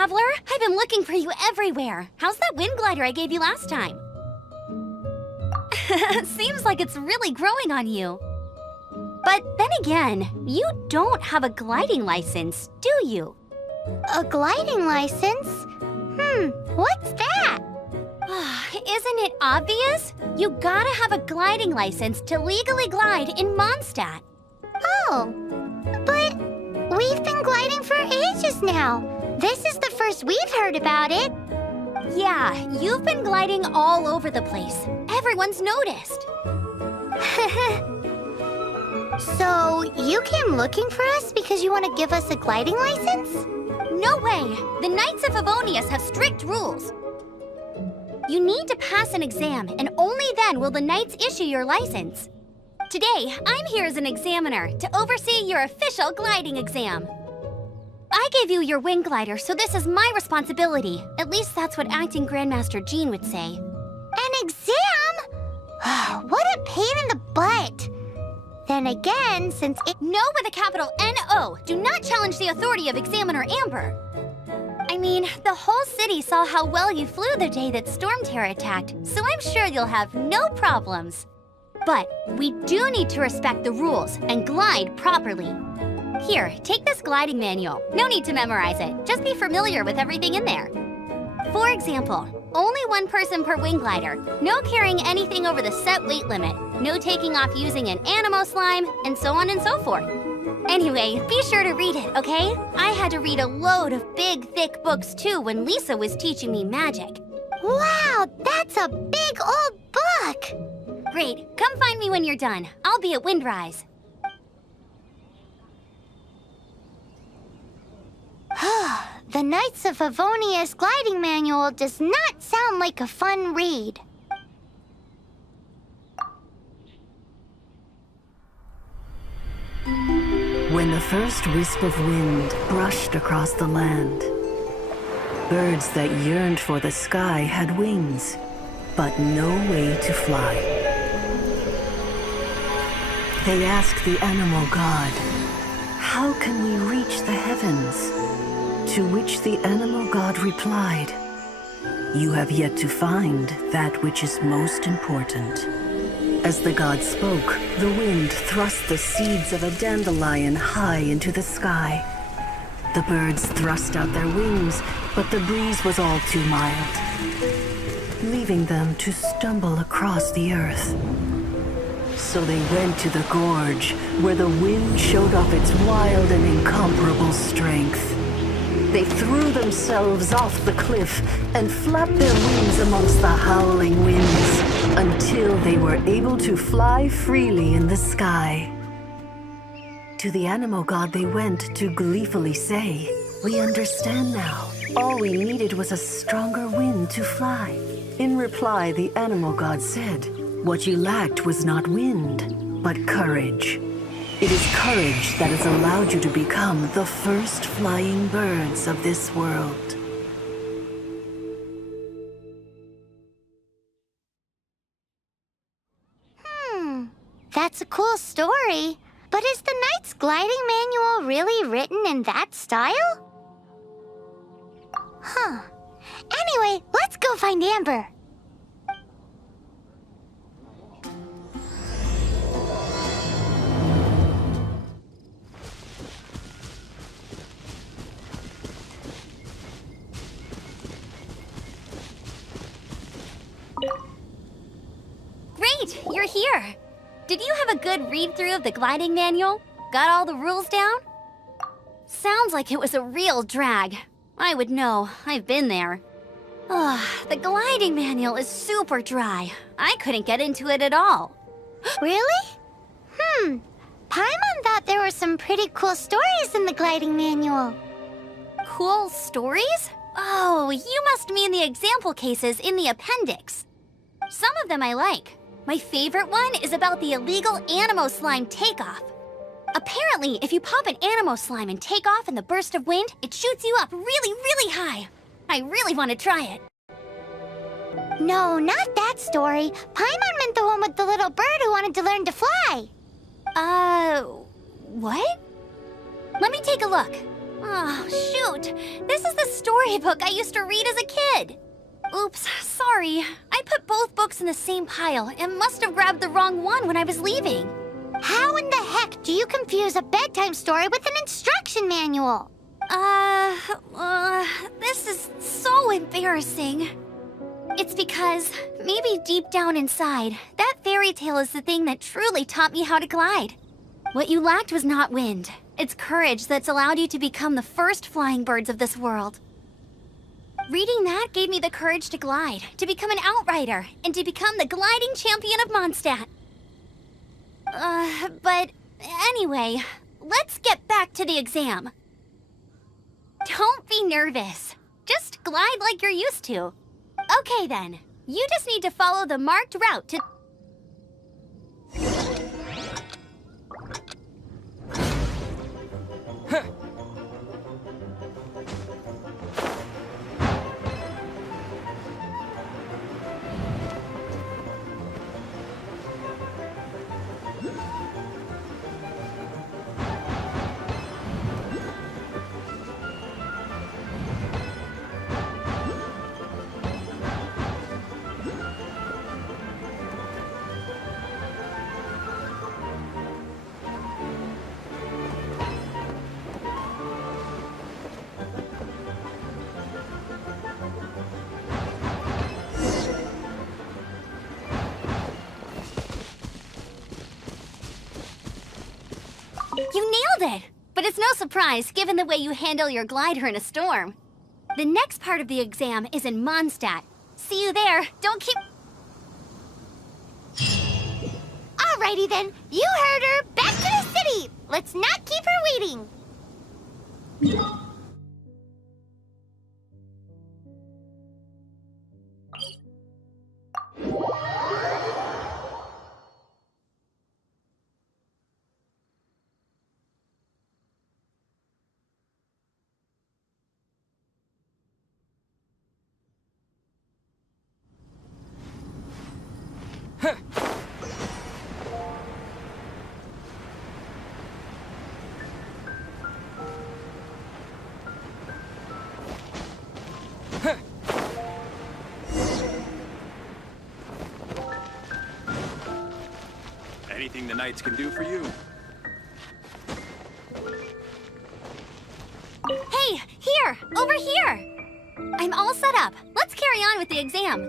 traveler! I've been looking for you everywhere. How's that wind glider I gave you last time? Seems like it's really growing on you. But then again, you don't have a gliding license, do you? A gliding license? What's that? Isn't it obvious? You gotta have a gliding license to legally glide in Moндштадте. Oh, but we've been gliding for ages now. This is the first we've heard about it. Yeah, you've been gliding all over the place. Everyone's noticed. So, you came looking for us because you want to give us a gliding license? No way! The Knights of Favonius have strict rules. You need to pass an exam, and only then will the Knights issue your license. Today, I'm here as an examiner to oversee your official gliding exam. I gave you your wing glider, so this is my responsibility. At least that's what Acting Grandmaster Jean would say. An exam? What a pain in the butt. Then again, since it— No with a capital N-O. Do not challenge the authority of Examiner Amber. I mean, the whole city saw how well you flew the day that Storm Terror attacked, so I'm sure you'll have no problems. But we do need to respect the rules and glide properly. Here, take this gliding manual. No need to memorize it. Just be familiar with everything in there. For example, only one person per wing glider, no carrying anything over the set weight limit, no taking off using an animo slime, and so on and so forth. Anyway, be sure to read it, okay? I had to read a load of big, thick books too when Lisa was teaching me magic. Wow, that's a big old book! Great, come find me when you're done. I'll be at Windrise. The Knights of Favonius gliding manual does not sound like a fun read. When the first wisp of wind brushed across the land, birds that yearned for the sky had wings, but no way to fly. They asked the animal god, "How can we reach the heavens?" To which the animal god replied, "You have yet to find that which is most important." As the god spoke, the wind thrust the seeds of a dandelion high into the sky. The birds thrust out their wings, but the breeze was all too mild, leaving them to stumble across the earth. So they went to the gorge, where the wind showed off its wild and incomparable strength. They threw themselves off the cliff and flapped their wings amongst the howling winds until they were able to fly freely in the sky. To the animal god they went to gleefully say, "We understand now. All we needed was a stronger wind to fly." In reply, the animal god said, "What you lacked was not wind, but courage. It is courage that has allowed you to become the first flying birds of this world." That's a cool story. But is the Knight's gliding manual really written in that style? Anyway, let's go find Amber. Great, you're here. Did you have a good read-through of the gliding manual? Got all the rules down? Sounds like it was a real drag. I would know. I've been there. The gliding manual is super dry. I couldn't get into it at all. Really? Paimon thought there were some pretty cool stories in the gliding manual. Cool stories? Oh, you must mean the example cases in the appendix. Some of them I like. My favorite one is about the illegal animo slime takeoff. Apparently, if you pop an animo slime and take off in the burst of wind, it shoots you up really, really high. I really want to try it. No, not that story. Paimon meant the one with the little bird who wanted to learn to fly. What? Let me take a look. Oh, shoot. This is the storybook I used to read as a kid. Oops, sorry. I put both books in the same pile and must have grabbed the wrong one when I was leaving. How in the heck do you confuse a bedtime story with an instruction manual? This is so embarrassing. It's because, maybe deep down inside, that fairy tale is the thing that truly taught me how to glide. What you lacked was not wind. It's courage that's allowed you to become the first flying birds of this world. Reading that gave me the courage to glide, to become an outrider, and to become the gliding champion of Mondstadt. But anyway, let's get back to the exam. Don't be nervous. Just glide like you're used to. Okay then, you just need to follow the marked route to... You nailed it! But it's no surprise, given the way you handle your glider in a storm. The next part of the exam is in Mondstadt. See you there. Don't keep... Alrighty then, you heard her. Back to the city. Let's not keep her waiting. Anything the knights can do for you. Hey, here! Over here! I'm all set up. Let's carry on with the exam.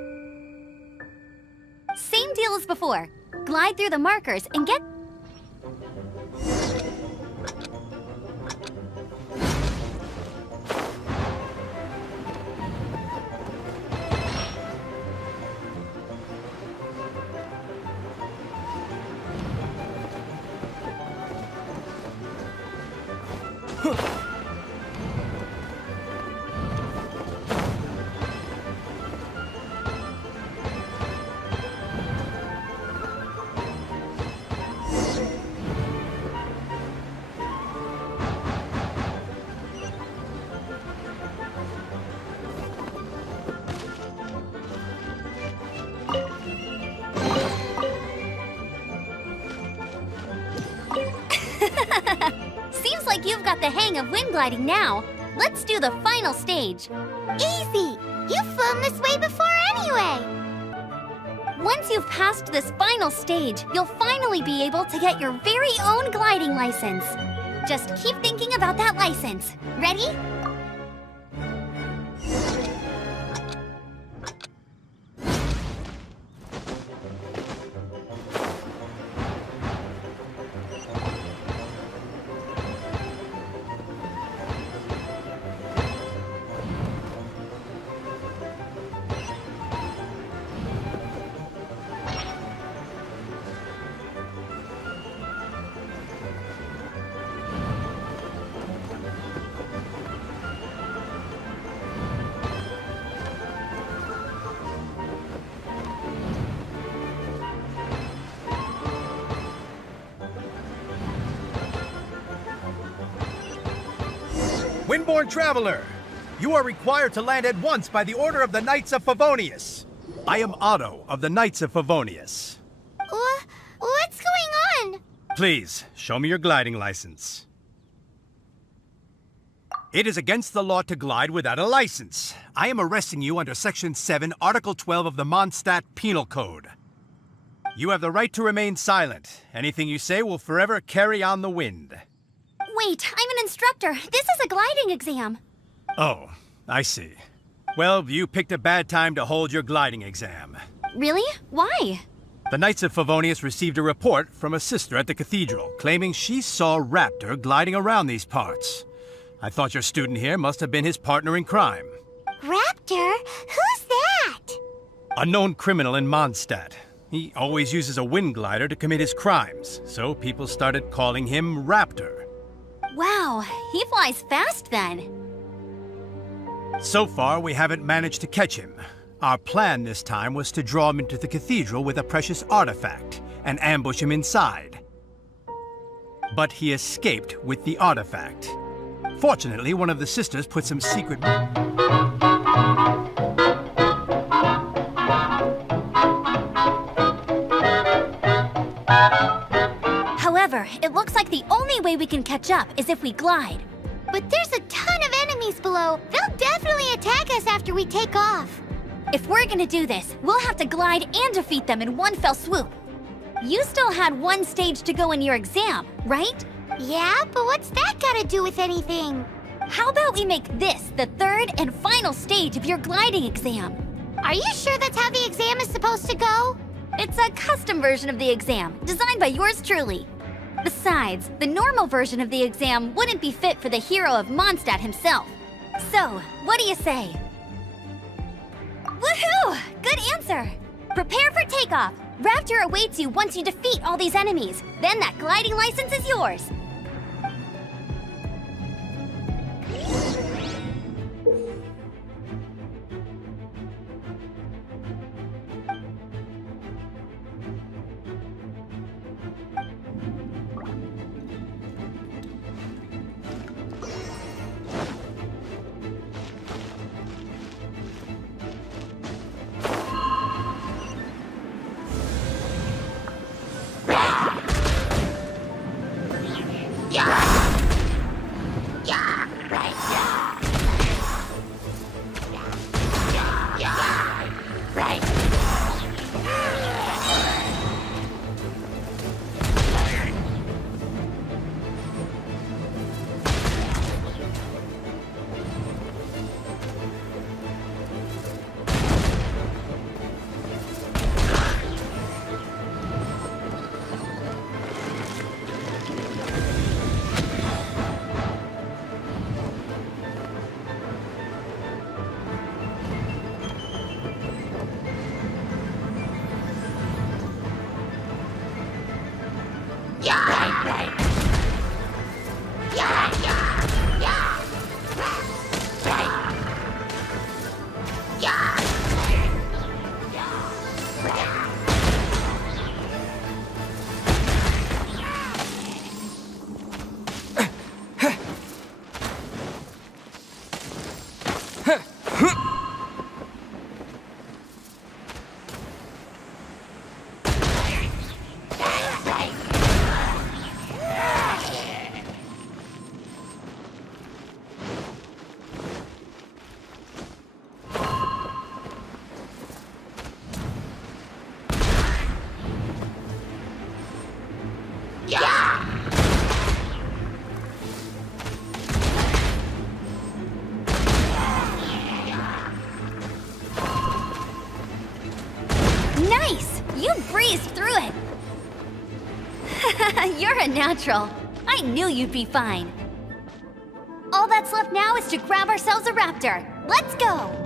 Same deal as before. Glide through the markers and get... Seems like you've got the hang of wind gliding now. Let's do the final stage. Easy. You've flown this way before anyway. Once you've passed this final stage, you'll finally be able to get your very own gliding license. Just keep thinking about that license. Ready? Windborne traveler, you are required to land at once by the order of the Knights of Favonius. I am Otto of the Knights of Favonius. What's going on? Please, show me your gliding license. It is against the law to glide without a license. I am arresting you under Section 7, Article 12 of the Moндштадте Penal Code. You have the right to remain silent. Anything you say will forever carry on the wind. Wait, I'm an instructor. This is a gliding exam. Oh, I see. Well, you picked a bad time to hold your gliding exam. Really? Why? The Knights of Favonius received a report from a sister at the cathedral claiming she saw a raptor gliding around these parts. I thought your student here must have been his partner in crime. Raptor? Who's that? A known criminal in Moндштадте. He always uses a wind glider to commit his crimes, so people started calling him Raptor. Wow, he flies fast then. So far, we haven't managed to catch him. Our plan this time was to draw him into the cathedral with a precious artifact and ambush him inside. But he escaped with the artifact. Fortunately, one of the sisters put some secret... However, it looks like the only way we can catch up is if we glide. But there's a ton of enemies below. They'll definitely attack us after we take off. If we're gonna do this, we'll have to glide and defeat them in one fell swoop. You still had one stage to go in your exam, right? Yeah, but what's that gotta do with anything? How about we make this the third and final stage of your gliding exam? Are you sure that's how the exam is supposed to go? It's a custom version of the exam, designed by yours truly. Besides, the normal version of the exam wouldn't be fit for the hero of Moндштадте himself. So, what do you say? Woohoo! Good answer! Prepare for takeoff. Raptor awaits you once you defeat all these enemies. Then that gliding license is yours. Nice! You breezed through it! You're a natural. I knew you'd be fine. All that's left now is to grab ourselves a raptor. Let's go!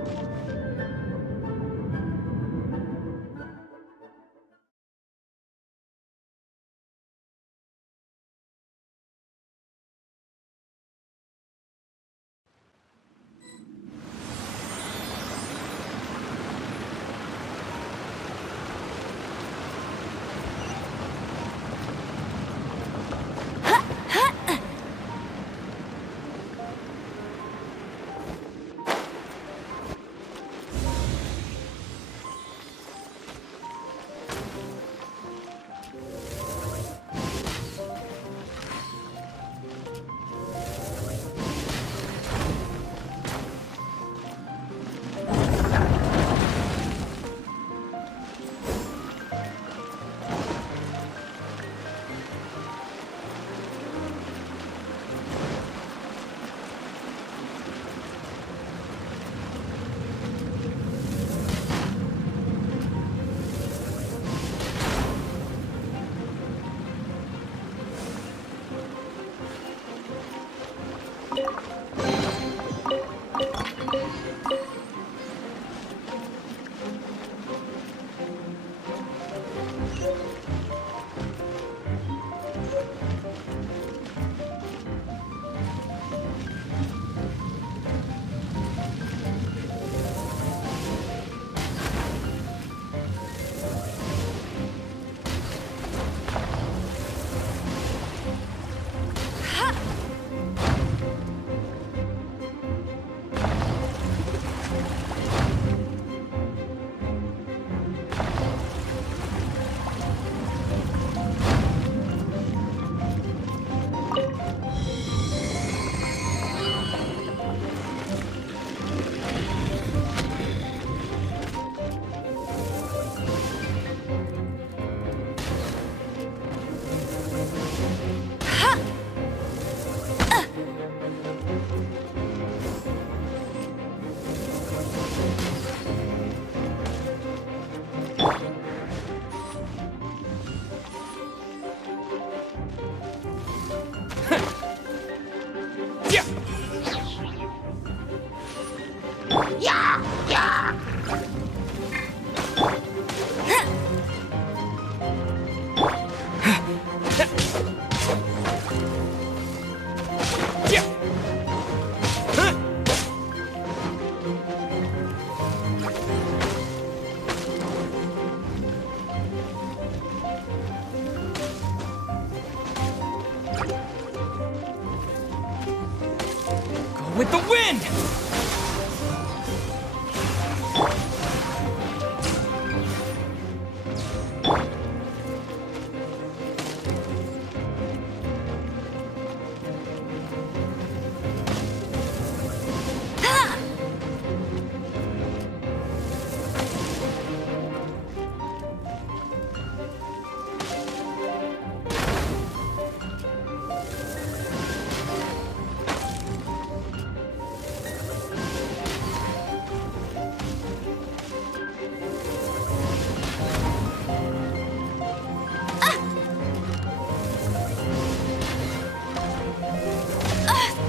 with the wind!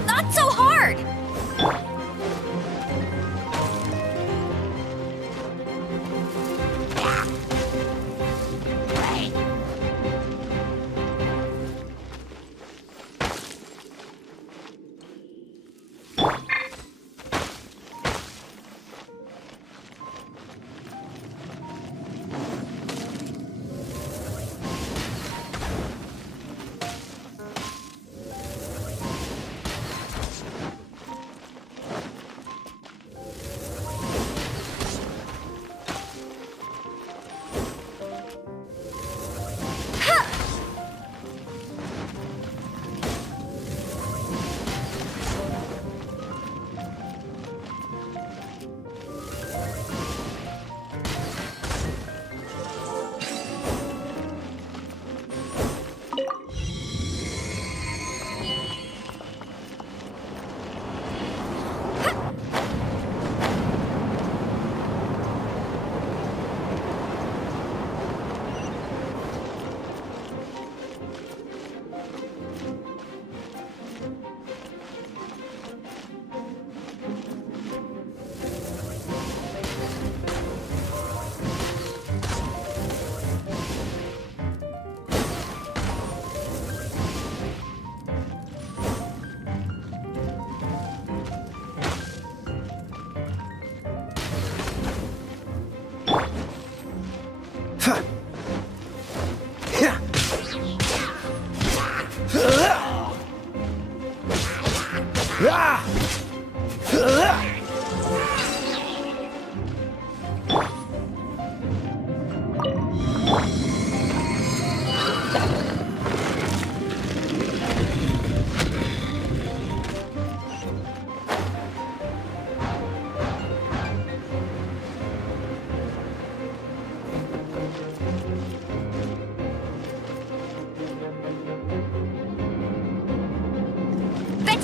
Not so hard!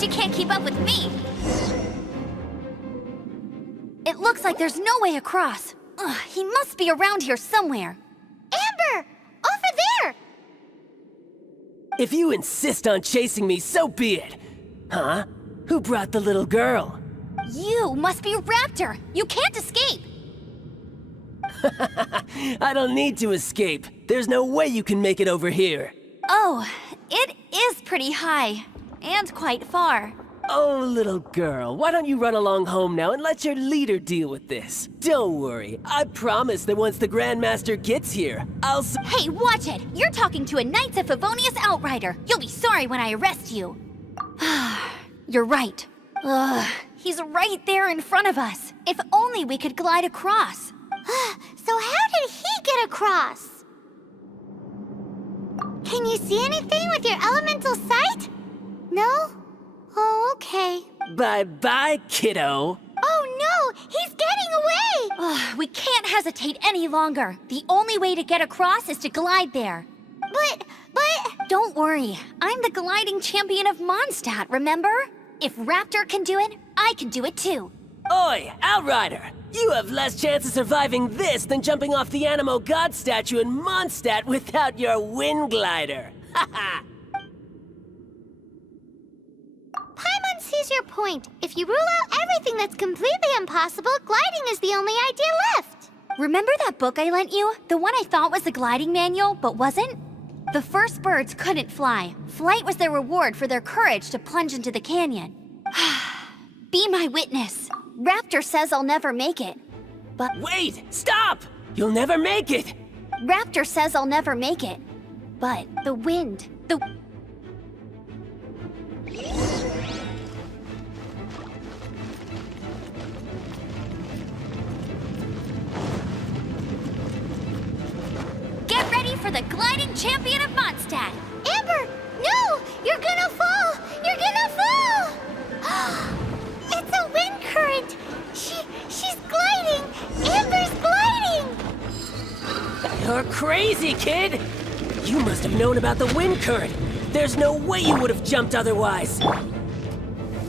You can't keep up with me! It looks like there's no way across. Ugh, he must be around here somewhere. Amber! Over there! If you insist on chasing me, so be it. Huh? Who brought the little girl? You must be Raptor! You can't escape! I don't need to escape. There's no way you can make it over here. Oh, it is pretty high. And quite far. Oh, little girl, why don't you run along home now and let your leader deal with this? Don't worry, I promise that once the Grandmaster gets here, I'll Hey, watch it! You're talking to a Knights of Favonius outrider! You'll be sorry when I arrest you! You're right. Ugh, he's right there in front of us. If only we could glide across. So how did he get across? Can you see anything with your elemental sight? No? Oh, okay. Bye-bye, kiddo. Oh no! He's getting away! Ugh, we can't hesitate any longer. The only way to get across is to glide there. But... Don't worry. I'm the gliding champion of Mondstadt, remember? If Raptor can do it, I can do it too. Oi, Outrider! You have less chance of surviving this than jumping off the Animo God statue in Mondstadt without your wind glider. Haha! Paimon sees your point. If you rule out everything that's completely impossible, gliding is the only idea left. Remember that book I lent you? The one I thought was the gliding manual, but wasn't? The first birds couldn't fly. Flight was their reward for their courage to plunge into the canyon. Be my witness. Raptor says I'll never make it. But Wait! Stop! You'll never make it! Raptor says I'll never make it. But the wind, champion of Mondstadt. Amber, no! You're gonna fall! You're gonna fall! It's a wind current! She's gliding! Amber's gliding! You're crazy, kid! You must have known about the wind current. There's no way you would have jumped otherwise.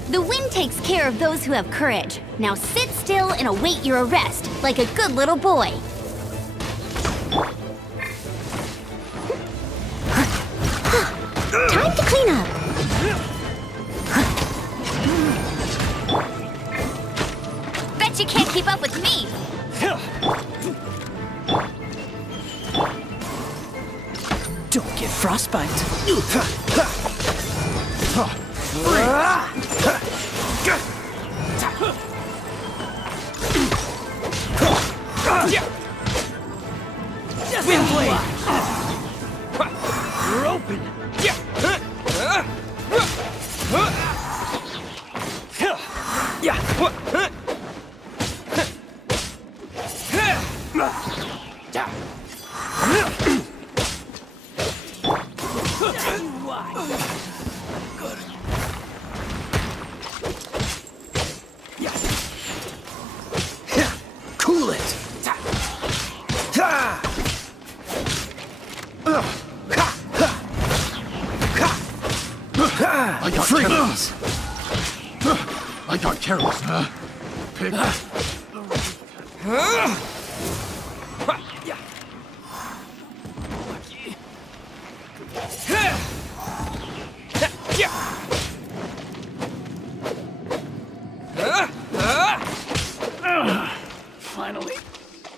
The wind takes care of those who have courage. Now sit still and await your arrest, like a good little boy. Time to clean up. Bet you can't keep up with me. Don't get frostbite. Wind blade. You're open. Cool it. I got careless. I got careless, huh? Pig. Finally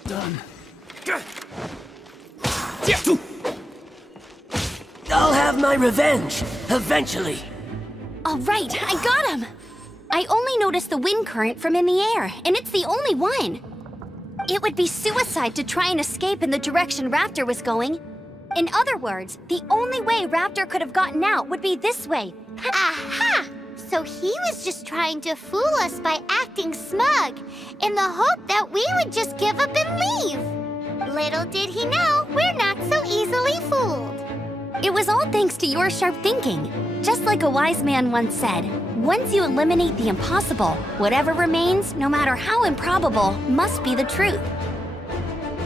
done. I'll have my revenge, eventually. All right, I got him. I only noticed the wind current from in the air, and it's the only one. It would be suicide to try and escape in the direction Raptor was going. In other words, the only way Raptor could have gotten out would be this way. Aha! So he was just trying to fool us by acting smug, in the hope that we would just give up and leave. Little did he know, we're not so easily fooled. It was all thanks to your sharp thinking. Just like a wise man once said, once you eliminate the impossible, whatever remains, no matter how improbable, must be the truth.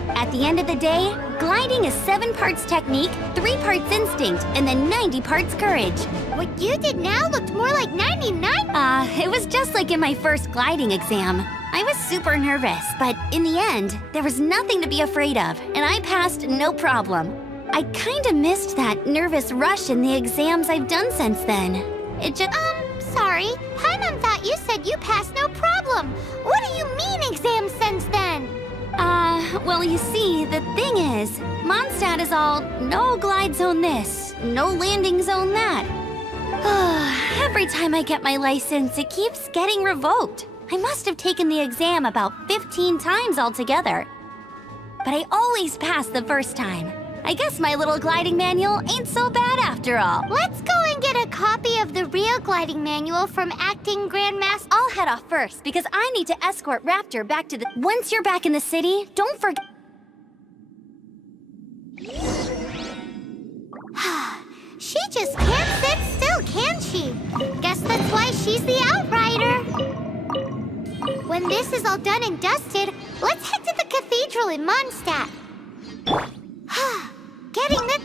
At the end of the day, gliding is 7 parts technique, 3 parts instinct, and then 90 parts courage. What you did now looked more like 99. It was just like in my first gliding exam. I was super nervous, but in the end, there was nothing to be afraid of, and I passed no problem. I kinda missed that nervous rush in the exams I've done since then. It just... Sorry. Paimon thought you said you passed no problem. What do you mean exam since then? Well, you see, the thing is, Mondstadt is all no glide zone this, no landing zone that. Every time I get my license, it keeps getting revoked. I must have taken the exam about 15 times altogether. But I always pass the first time. I guess my little gliding manual ain't so bad after all. Let's go and get a copy of the real gliding manual from Acting Grandmaster. I'll head off first because I need to escort Raptor back to the... Once you're back in the city, don't forget... She just can't sit still, can she? Guess that's why she's the outrider. When this is all done and dusted, let's head to the cathedral in Mondstadt. Getting the...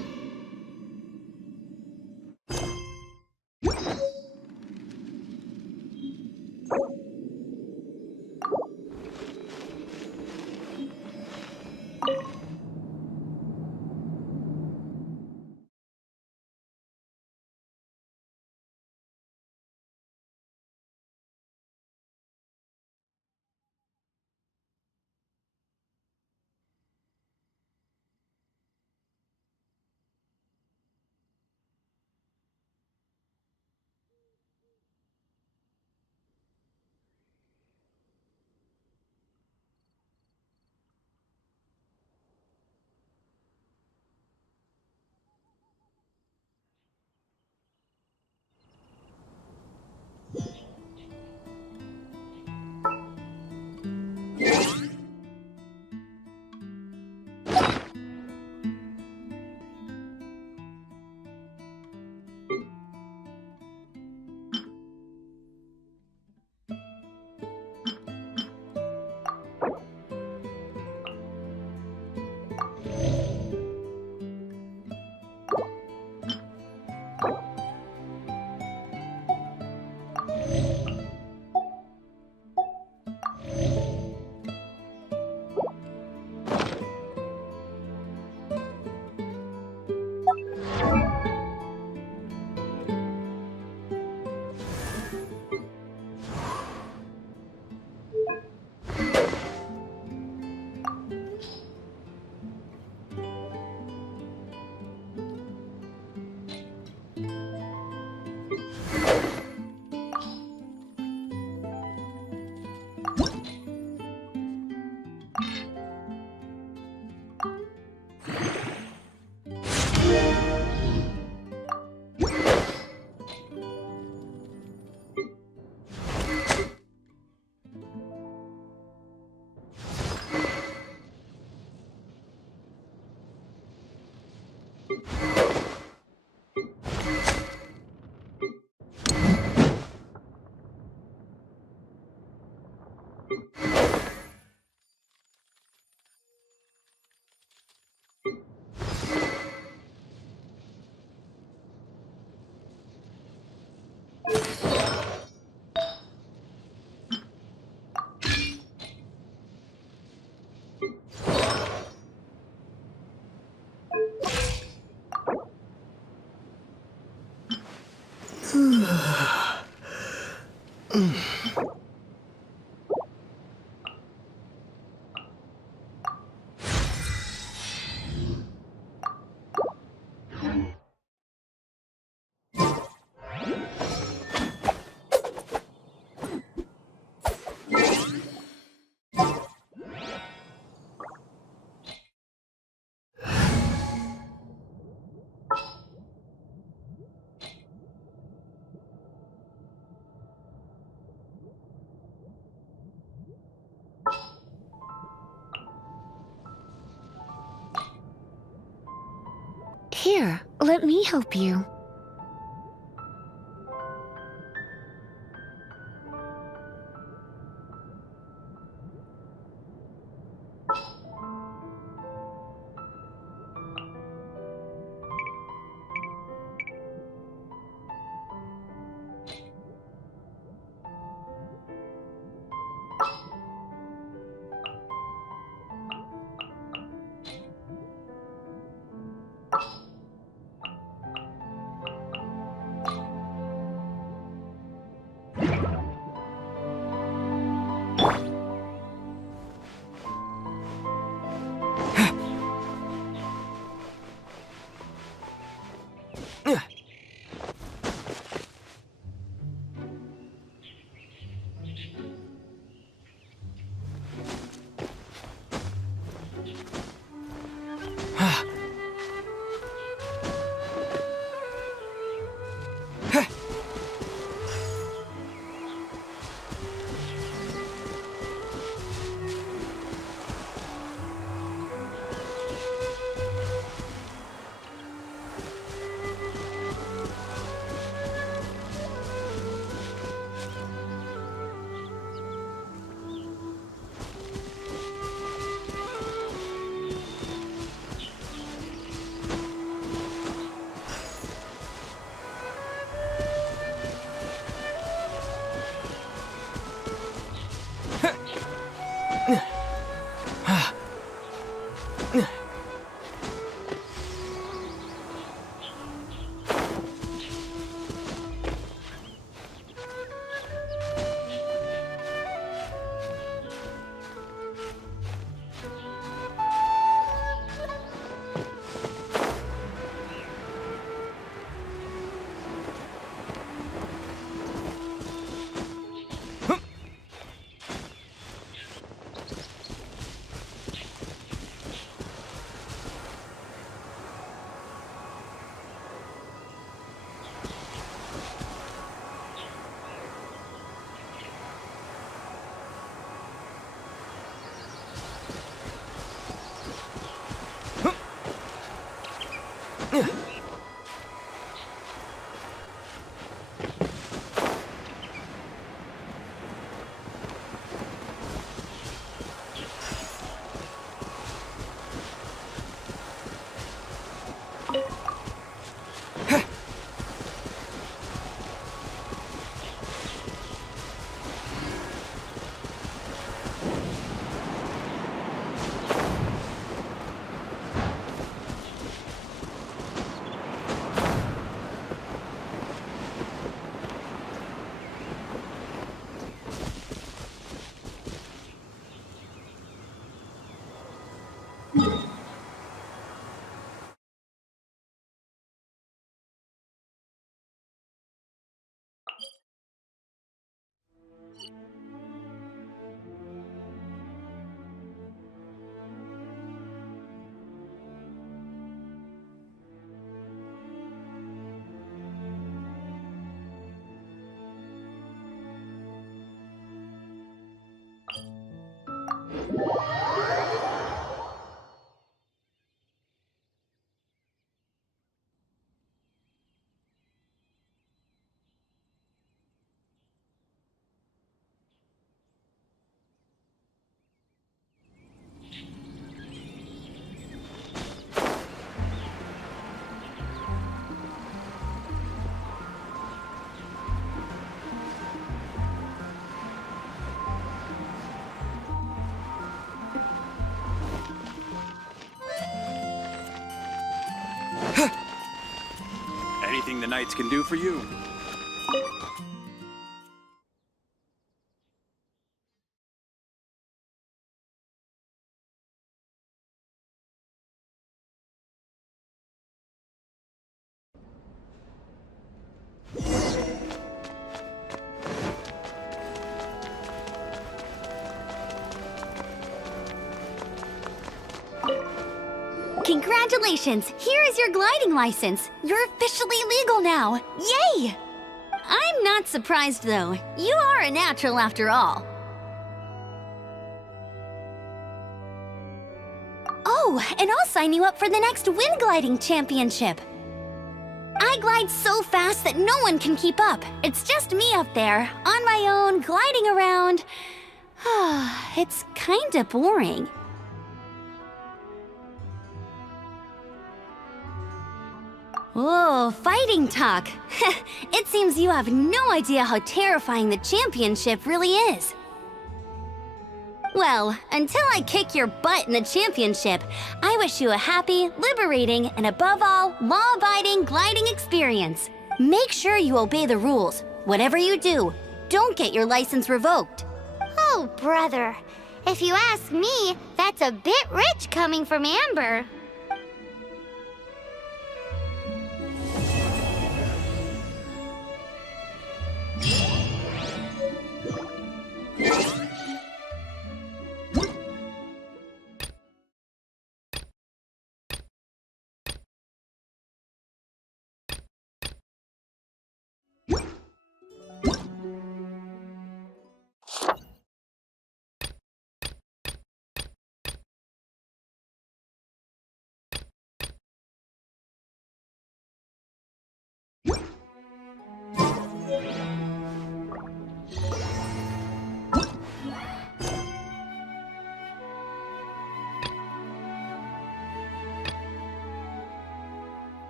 Here, let me help you. Anything the knights can do for you? Congratulations! Here is your gliding license. You're officially legal now. Yay! I'm not surprised, though. You are a natural after all. Oh, and I'll sign you up for the next wind gliding championship. I glide so fast that no one can keep up. It's just me up there, on my own, gliding around. It's kinda boring. Oh, fighting talk. It seems you have no idea how terrifying the championship really is. Well, until I kick your butt in the championship, I wish you a happy, liberating, and above all, law-abiding gliding experience. Make sure you obey the rules. Whatever you do, don't get your license revoked. Oh, brother. If you ask me, that's a bit rich coming from Amber.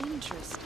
Interesting.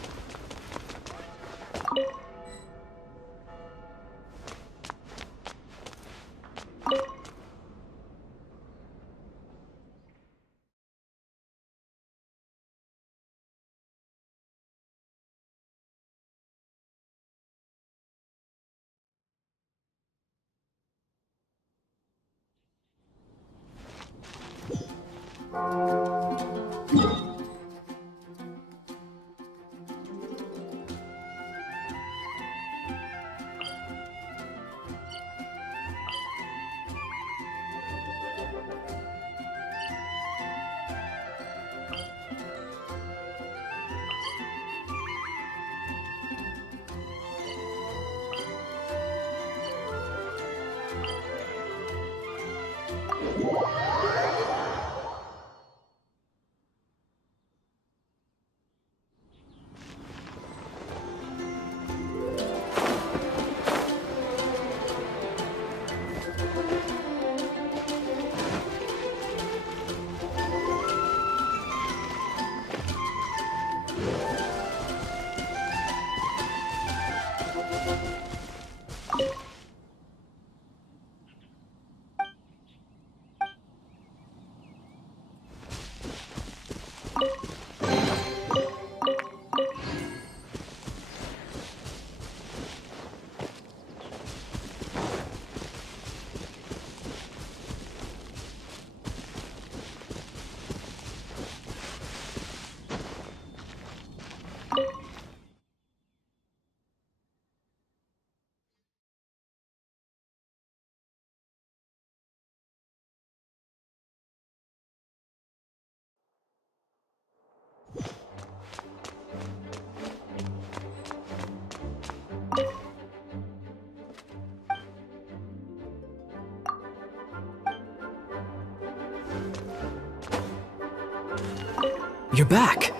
You're back.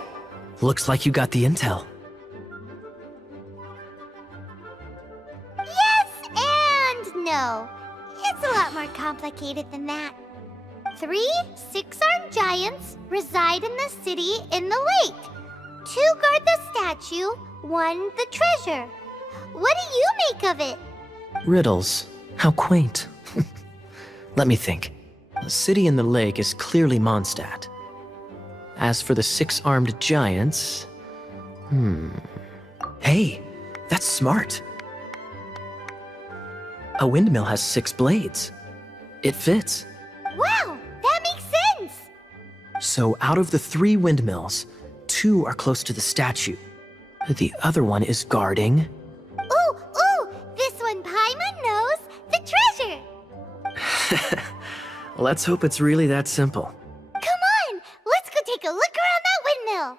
Looks like you got the intel. Yes and no. It's a lot more complicated than that. 3 6-armed giants reside in the city in the lake. 2 guard the statue, 1 the treasure. What do you make of it? Riddles. How quaint. Let me think. The city in the lake is clearly Mondstadt. As for the 6-armed giants... Hey, that's smart. A windmill has 6 blades. It fits. Wow, that makes sense! So out of the 3 windmills, 2 are close to the statue. The other one is guarding. Ooh, ooh! This one Paimon knows! The treasure! Let's hope it's really that simple. Come on! Let's go take a look around that windmill!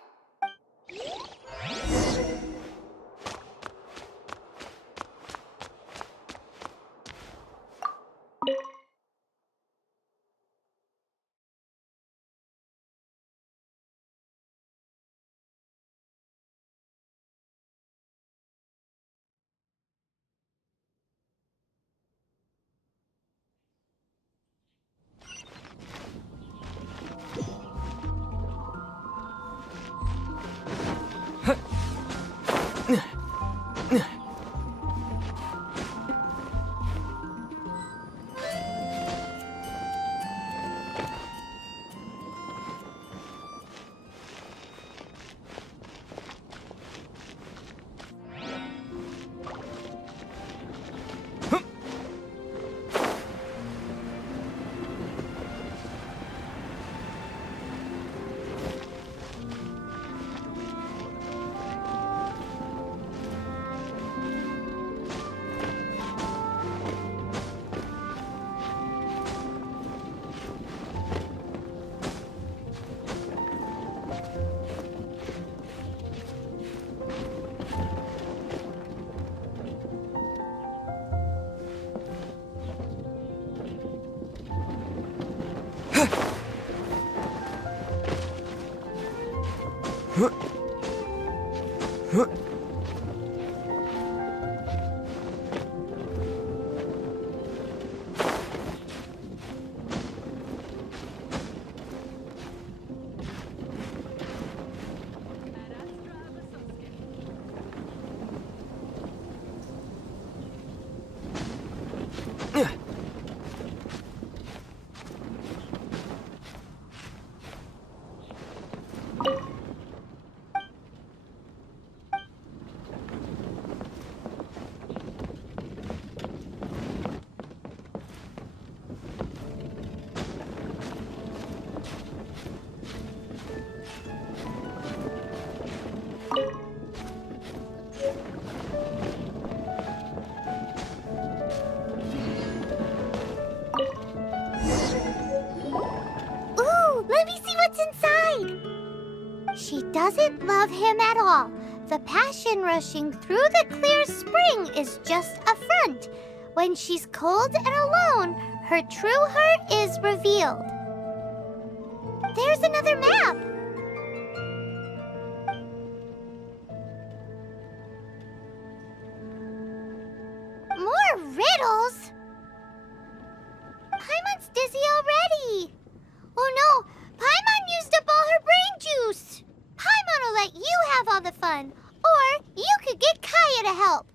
She doesn't love him at all. The passion rushing through the clear spring is just a front. When she's cold and alone, her true heart is revealed. There's another map. More riddles? Paimon's dizzy already. Oh no, Paimon used up all her brain juice. Paimon will let you have all the fun, or you could get Kaya to help.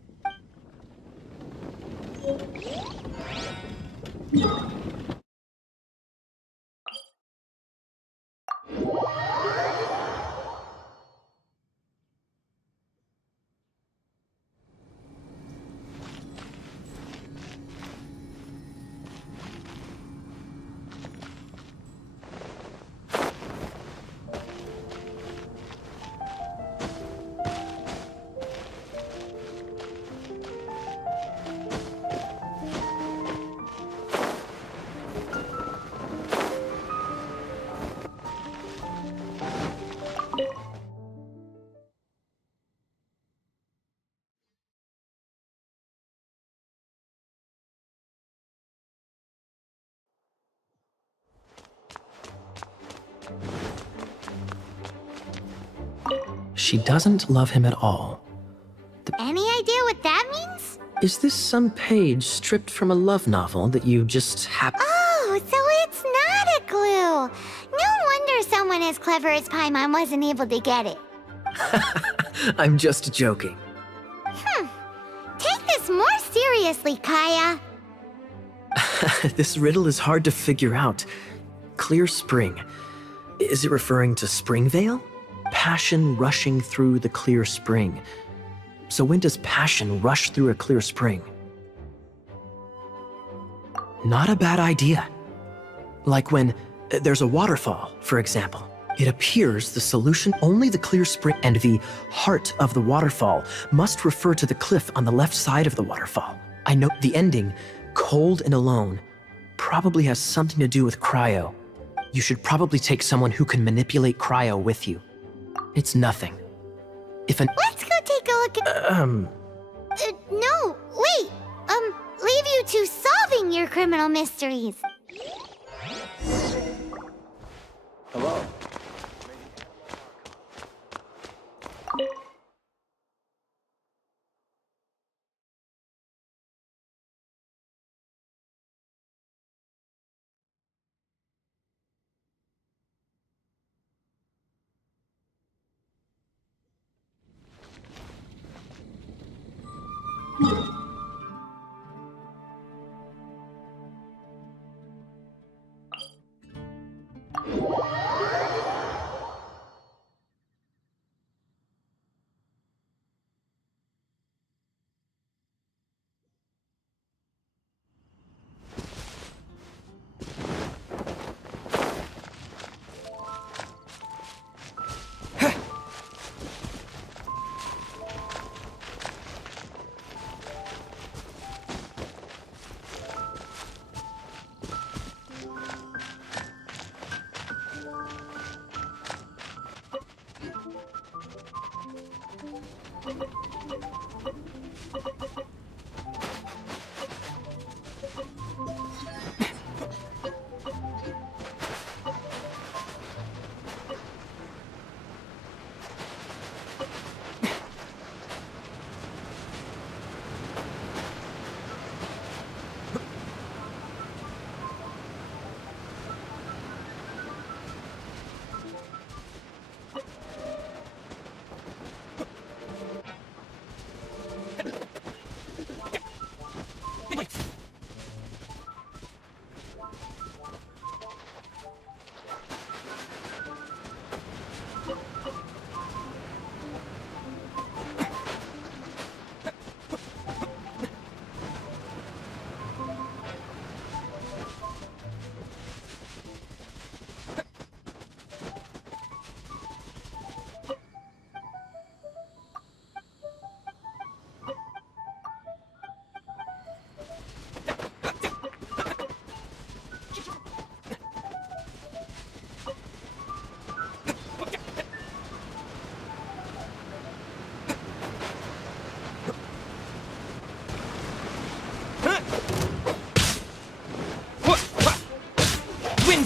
She doesn't love him at all. Any idea what that means? Is this some page stripped from a love novel that you just happen... Oh, so it's not a clue. No wonder someone as clever as Paimon wasn't able to get it. I'm just joking. Take this more seriously, Kaya. This riddle is hard to figure out. Clear spring. Is it referring to Springvale? Passion rushing through the clear spring. So when does passion rush through a clear spring? Not a bad idea. Like when There's a waterfall, for example. It appears the solution, only the clear spring and the heart of the waterfall, must refer to the cliff on the left side of the waterfall. I note the ending, cold and alone, probably has something to do with cryo. You should probably take someone who can manipulate cryo with you. It's nothing. If an— Let's go take a look at— no, wait! Leave you to solving your criminal mysteries. Hello.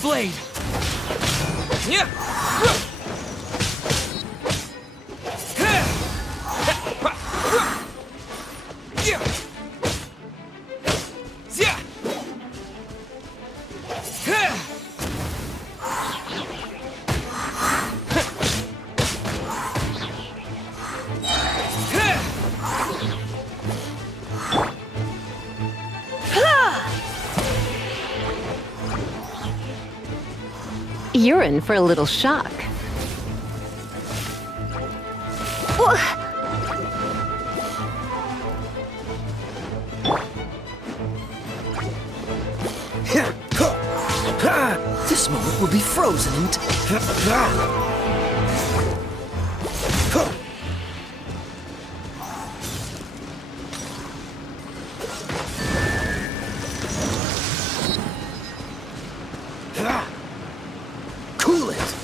Blade. Yeah. You're in for a little shock. This moment will be frozen in Cool it!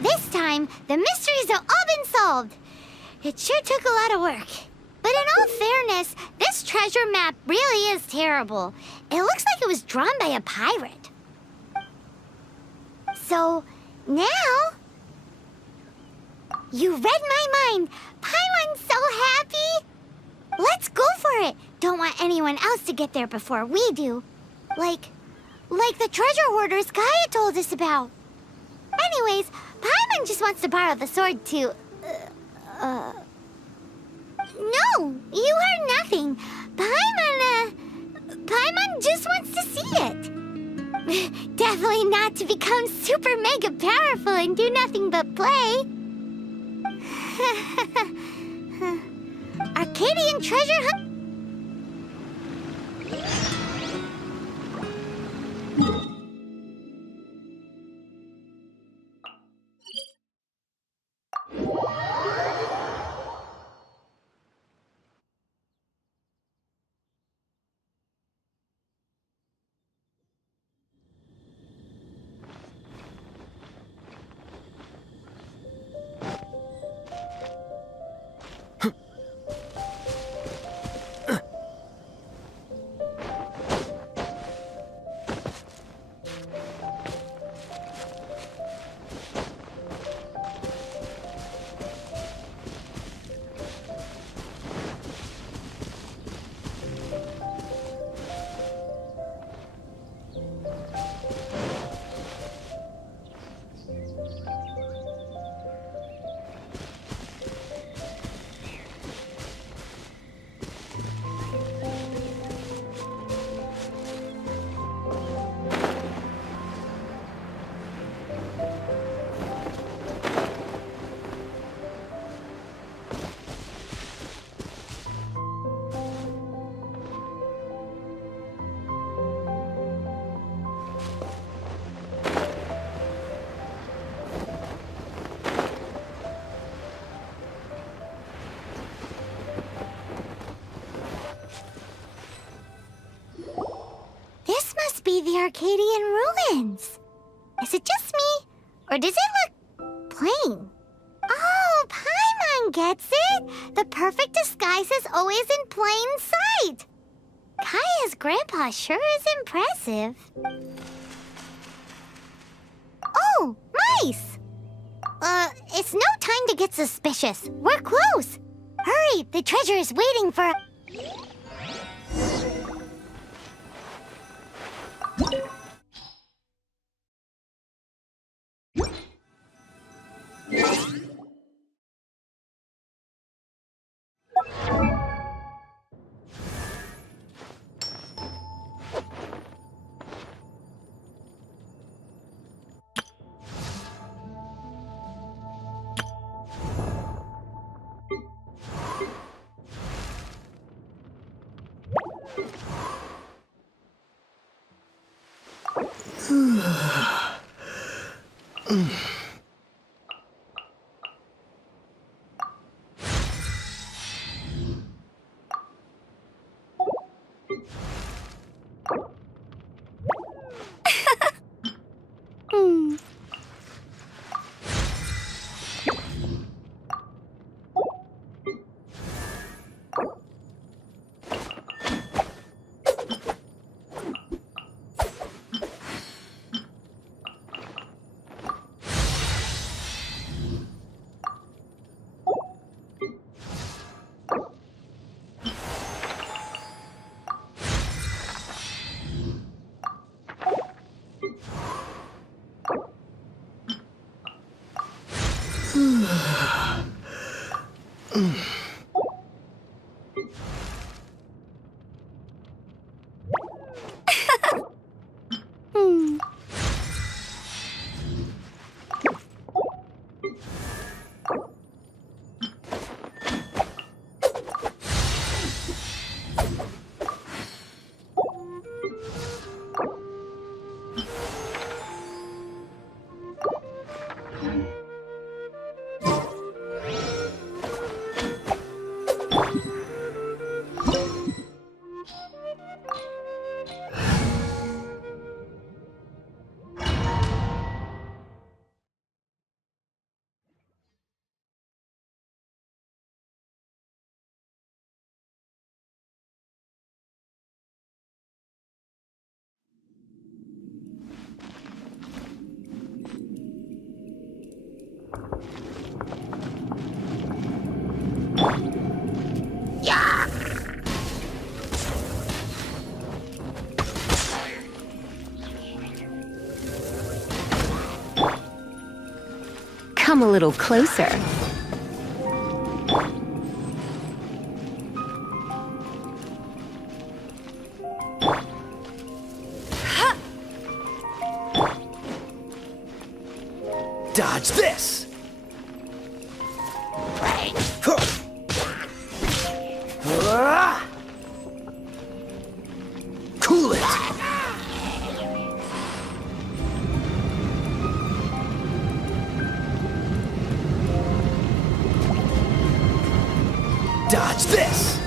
This time, the mysteries have all been solved. It sure took a lot of work. But in all fairness, this treasure map really is terrible. It looks like it was drawn by a pirate. So, now... You read my mind. Paimon's so happy. Let's go for it. Don't want anyone else to get there before we do. Like the treasure hoarders Gaia told us about. Anyways, Paimon just wants to borrow the sword to... No, you heard nothing. Paimon just wants to see it. Definitely not to become super mega powerful and do nothing but play. Arcadian treasure hunt? the Arcadian ruins. Is it just me? Or does it look plain? Oh, Paimon gets it! The perfect disguise is always in plain sight! Kaya's grandpa sure is impressive. Oh, mice! It's no time to get suspicious. We're close! Hurry, the treasure is waiting for... Come a little closer. Dodge this! Cool it! Dodge this!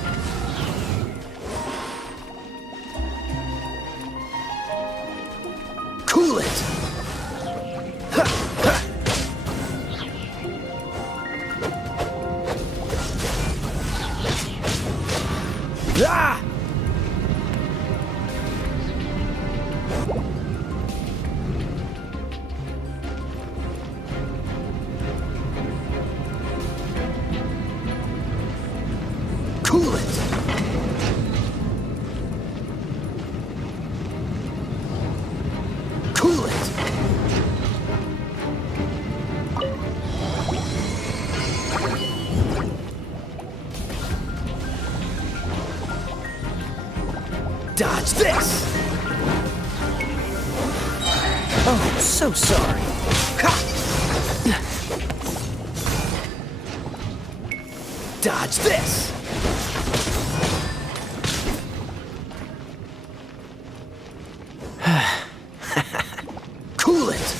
Cool it! Ah! Cool it! Cool it! Dodge this! Oh, so sorry. Ha! Dodge this! Cool it!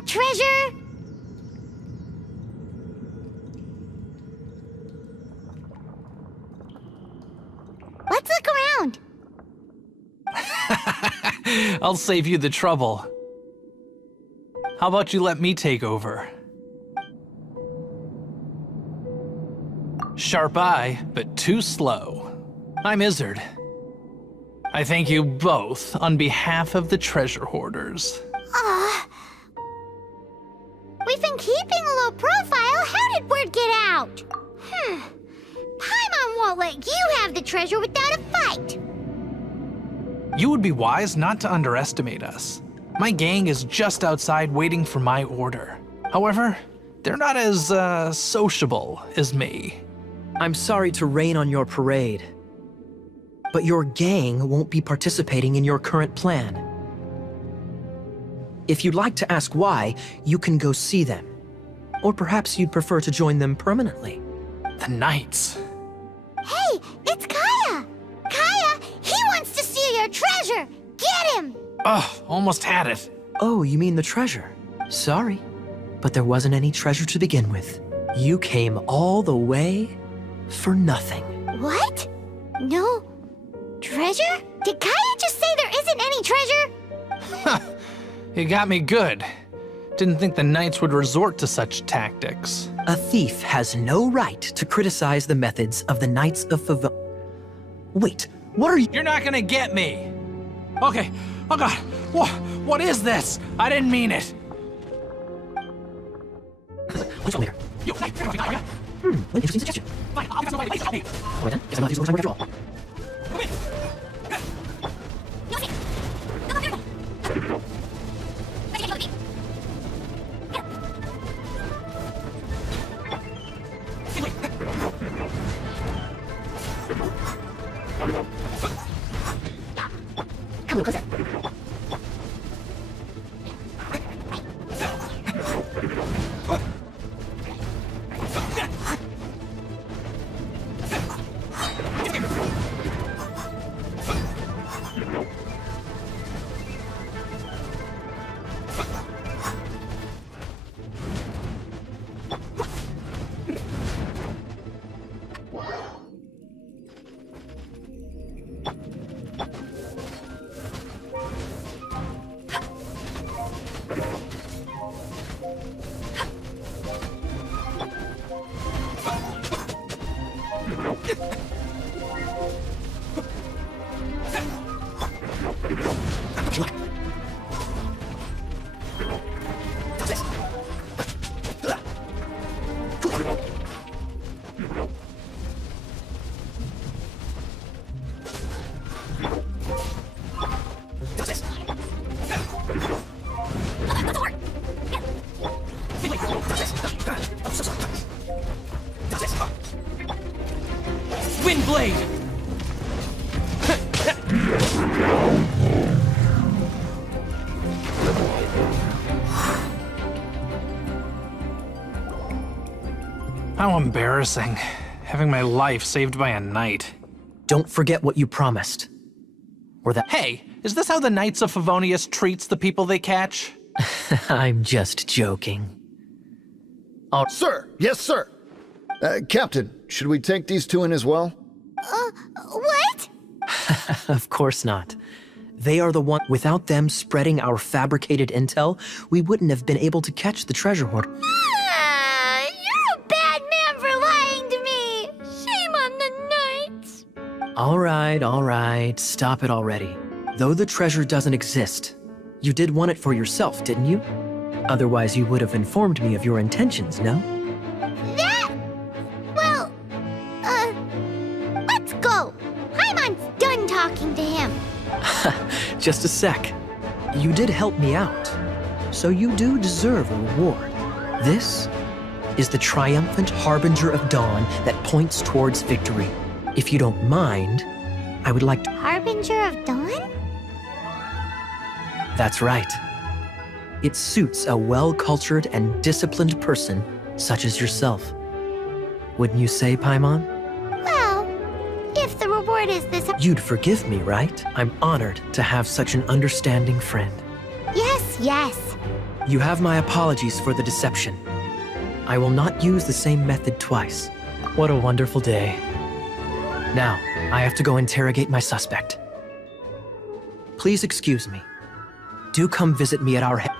my treasure? Let's look around. I'll save you the trouble. How about you let me take over? Sharp eye, but too slow. I'm Izzard. I thank you both on behalf of the treasure hoarders. We've been keeping a low profile. How did word get out? Paimon won't let you have the treasure without a fight. You would be wise not to underestimate us. My gang is just outside waiting for my order. However, they're not as, sociable as me. I'm sorry to rain on your parade, but your gang won't be participating in your current plan. If you'd like to ask why, you can go see them. Or perhaps you'd prefer to join them permanently. The Knights. Hey, it's Kaya! Kaya, he wants to steal your treasure! Get him! Ugh, almost had it. Oh, you mean the treasure? Sorry, but there wasn't any treasure to begin with. You came all the way for nothing. What? No treasure? Did Kaya just say there isn't any treasure? You got me good. Didn't think the Knights would resort to such tactics. A thief has no right to criticize the methods of the Knights of Favon. Wait, what are you— You're not gonna get me. Okay, oh god, what is this? I didn't mean it. Interesting suggestion. Wait then, guess I'm not using overtime after all. Come a little closer. Windblade! How embarrassing, having my life saved by a knight. Don't forget what you promised. Or that— Hey, is this how the Knights of Favonius treats the people they catch? I'm just joking. Sir! Yes, sir! Captain, should we take these two in as well? What? Of course not. They are the one— Without them spreading our fabricated intel, we wouldn't have been able to catch the treasure hoard. You're a bad man for lying to me! Shame on the Knights! All right, stop it already. Though the treasure doesn't exist, you did want it for yourself, didn't you? Otherwise you would have informed me of your intentions, no? Well, let's go. Paimon's done talking to him. Just a sec. You did help me out, so you do deserve a reward. This is the triumphant harbinger of dawn that points towards victory. If you don't mind, I would like to— Harbinger of Dawn? That's right. It suits a well-cultured and disciplined person such as yourself. Wouldn't you say, Paimon? Well, if the reward is this— You'd forgive me, right? I'm honored to have such an understanding friend. Yes. You have my apologies for the deception. I will not use the same method twice. What a wonderful day. Now, I have to go interrogate my suspect. Please excuse me. Do come visit me at our head.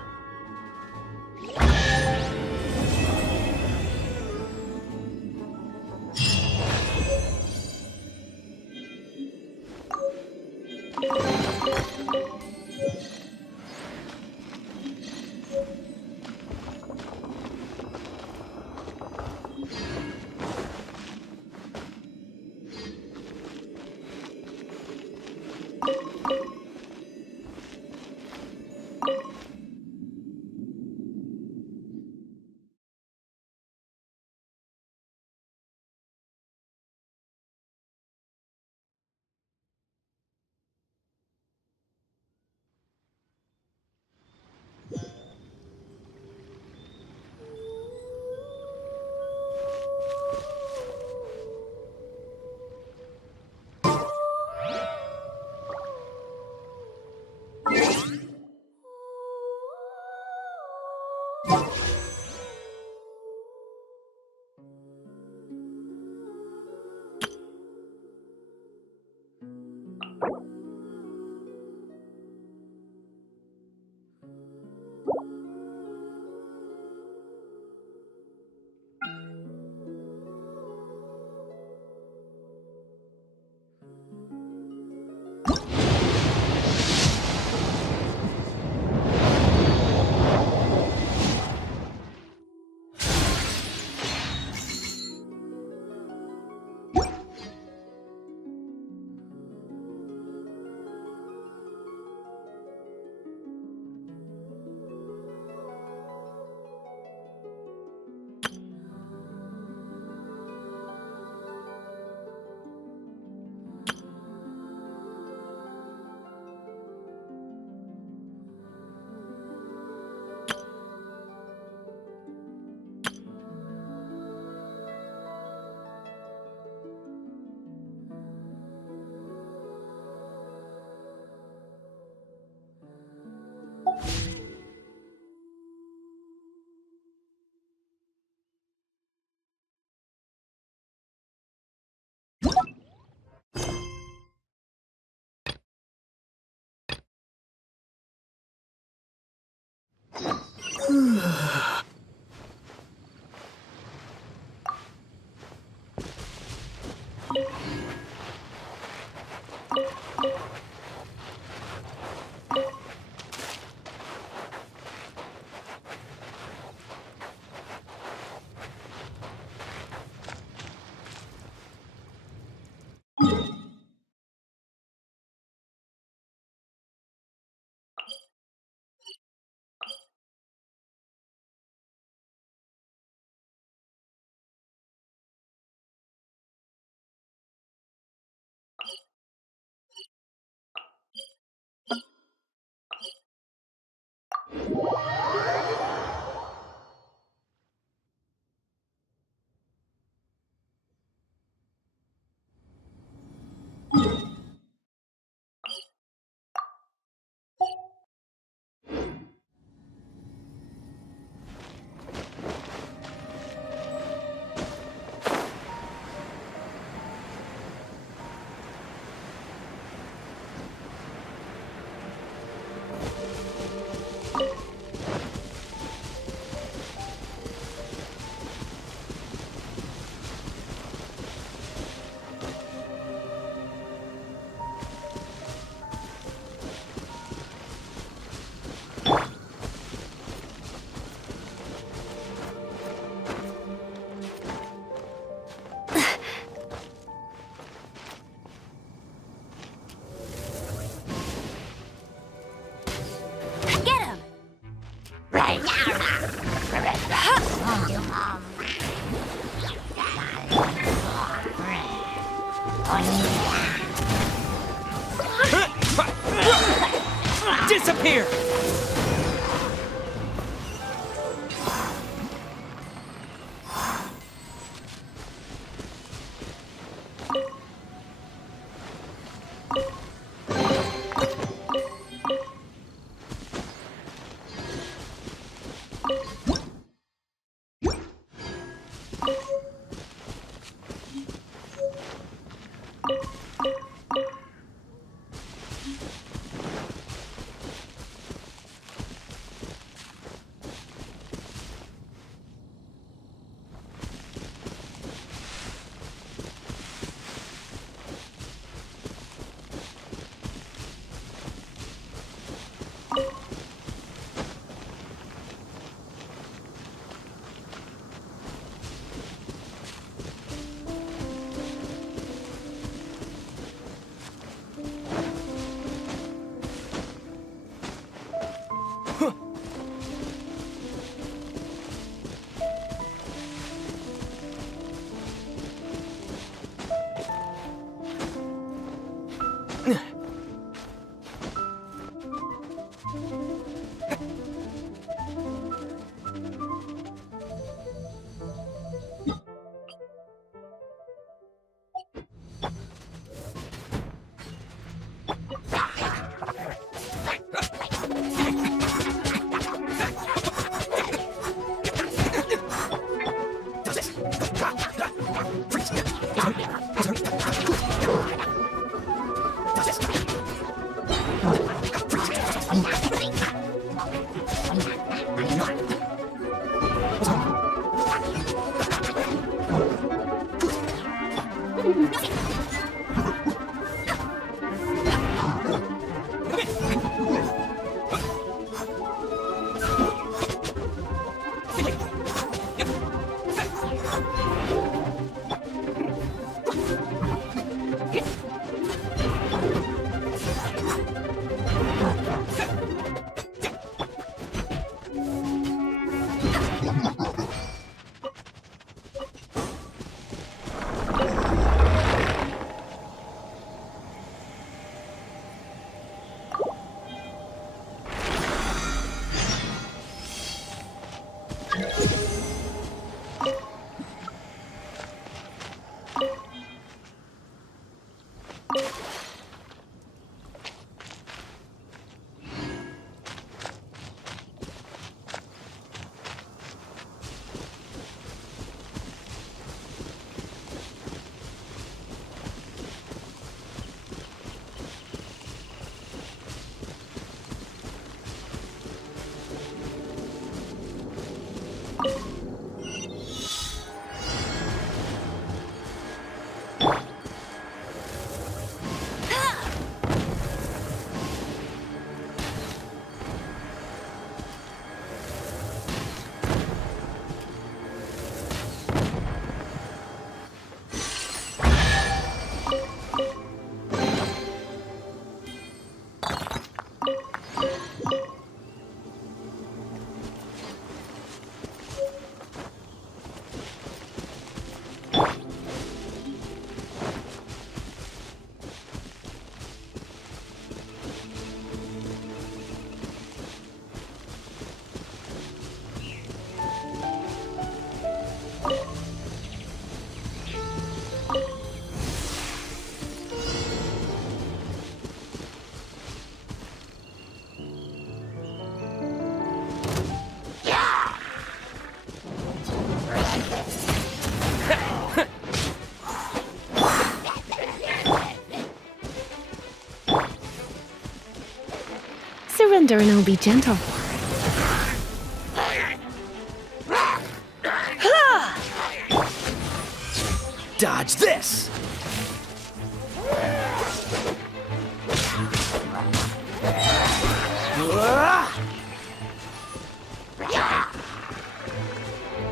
Disappear! Surrender and I'll be gentle. Dodge this!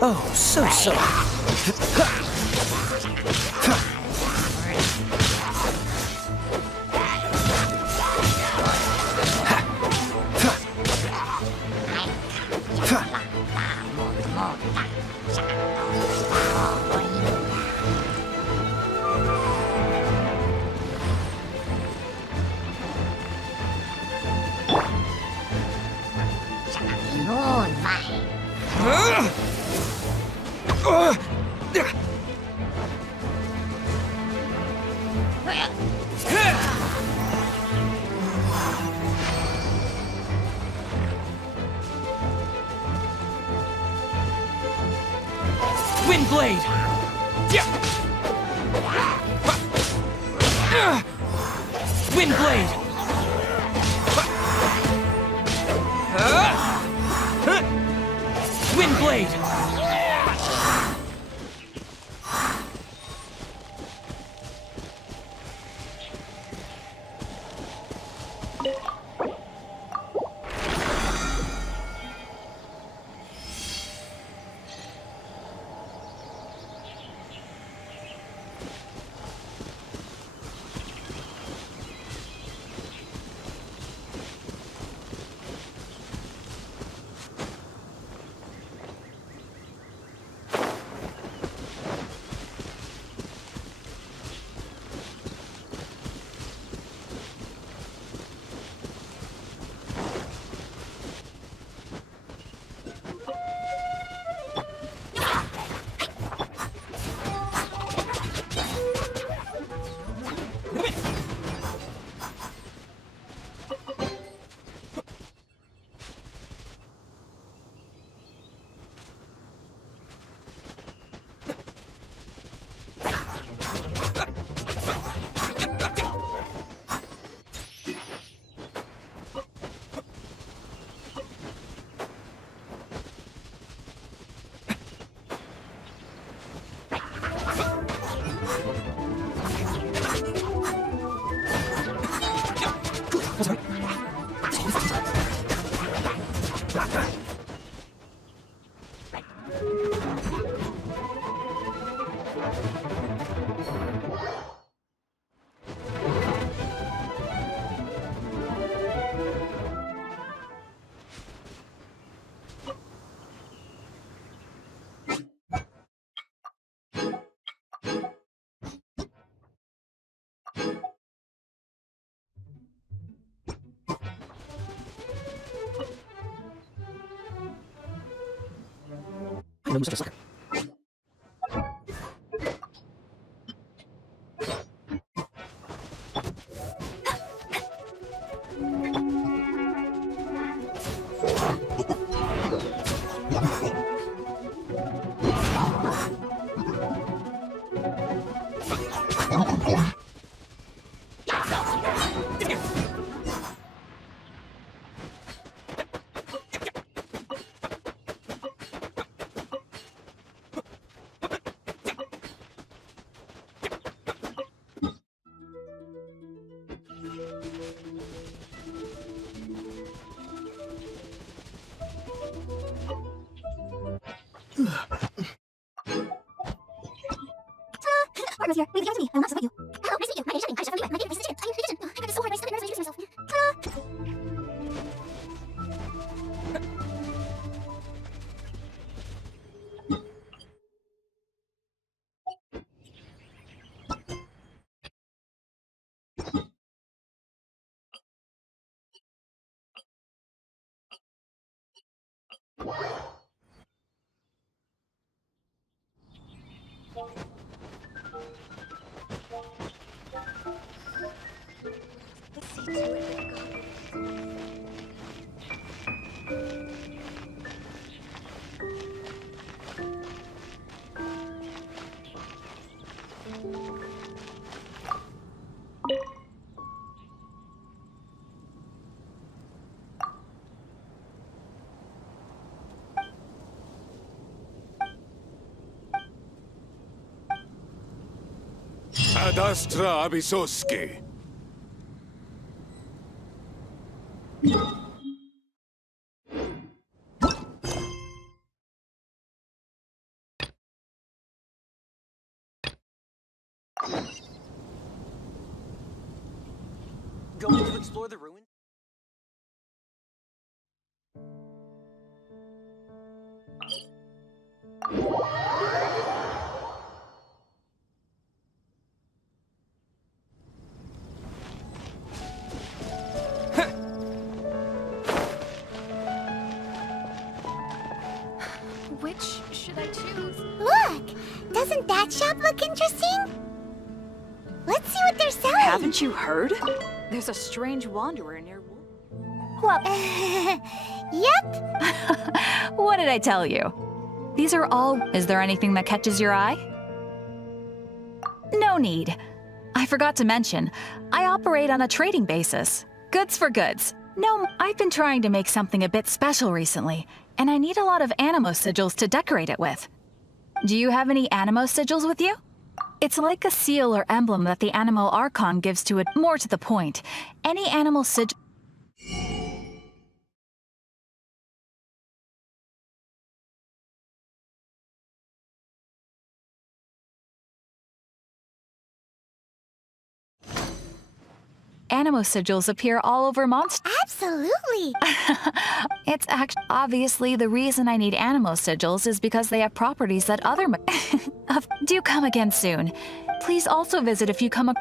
Oh, so sorry. Windblade! Windblade! Windblade! Artemis here. Leave the to me. I will not support you. Hello, nice to meet you. My name is Shining. I shall you. My name is Pigeon. I am Pigeon. I got so hard. My stomach never introduced myself. Ad astra abisoski. Going to explore the ruins? Which should I choose? Look! Doesn't that shop look interesting? Let's see what they're selling. Haven't you heard? There's a strange wanderer near. Well, yep. What did I tell you? These are all... Is there anything that catches your eye? No need. I forgot to mention, I operate on a trading basis. Goods for goods. No, I've been trying to make something a bit special recently, and I need a lot of animo sigils to decorate it with. Do you have any animo sigils with you? It's like a seal or emblem that the Animo Archon gives to it. More to the point, any animal sigil... Animo sigils appear all over Moндштадте. Absolutely. It's obviously the reason I need animo sigils is because they have properties that other... Do come again soon. Please also visit if you come...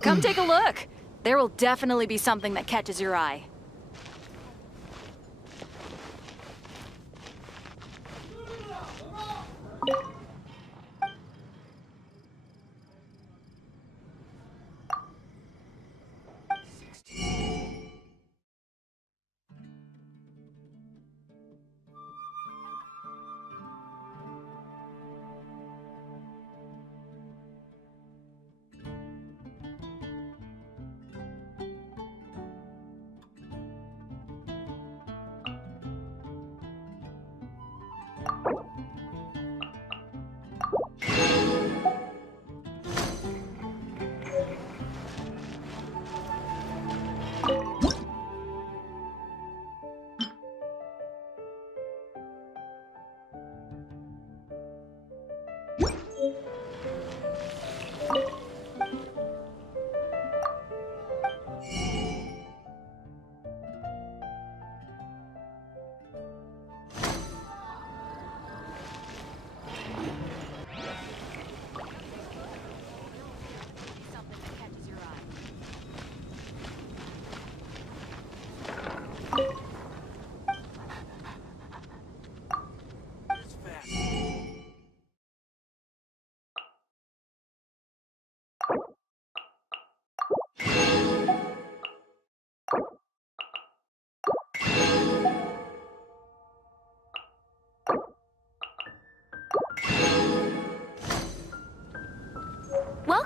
Come take a look. There will definitely be something that catches your eye.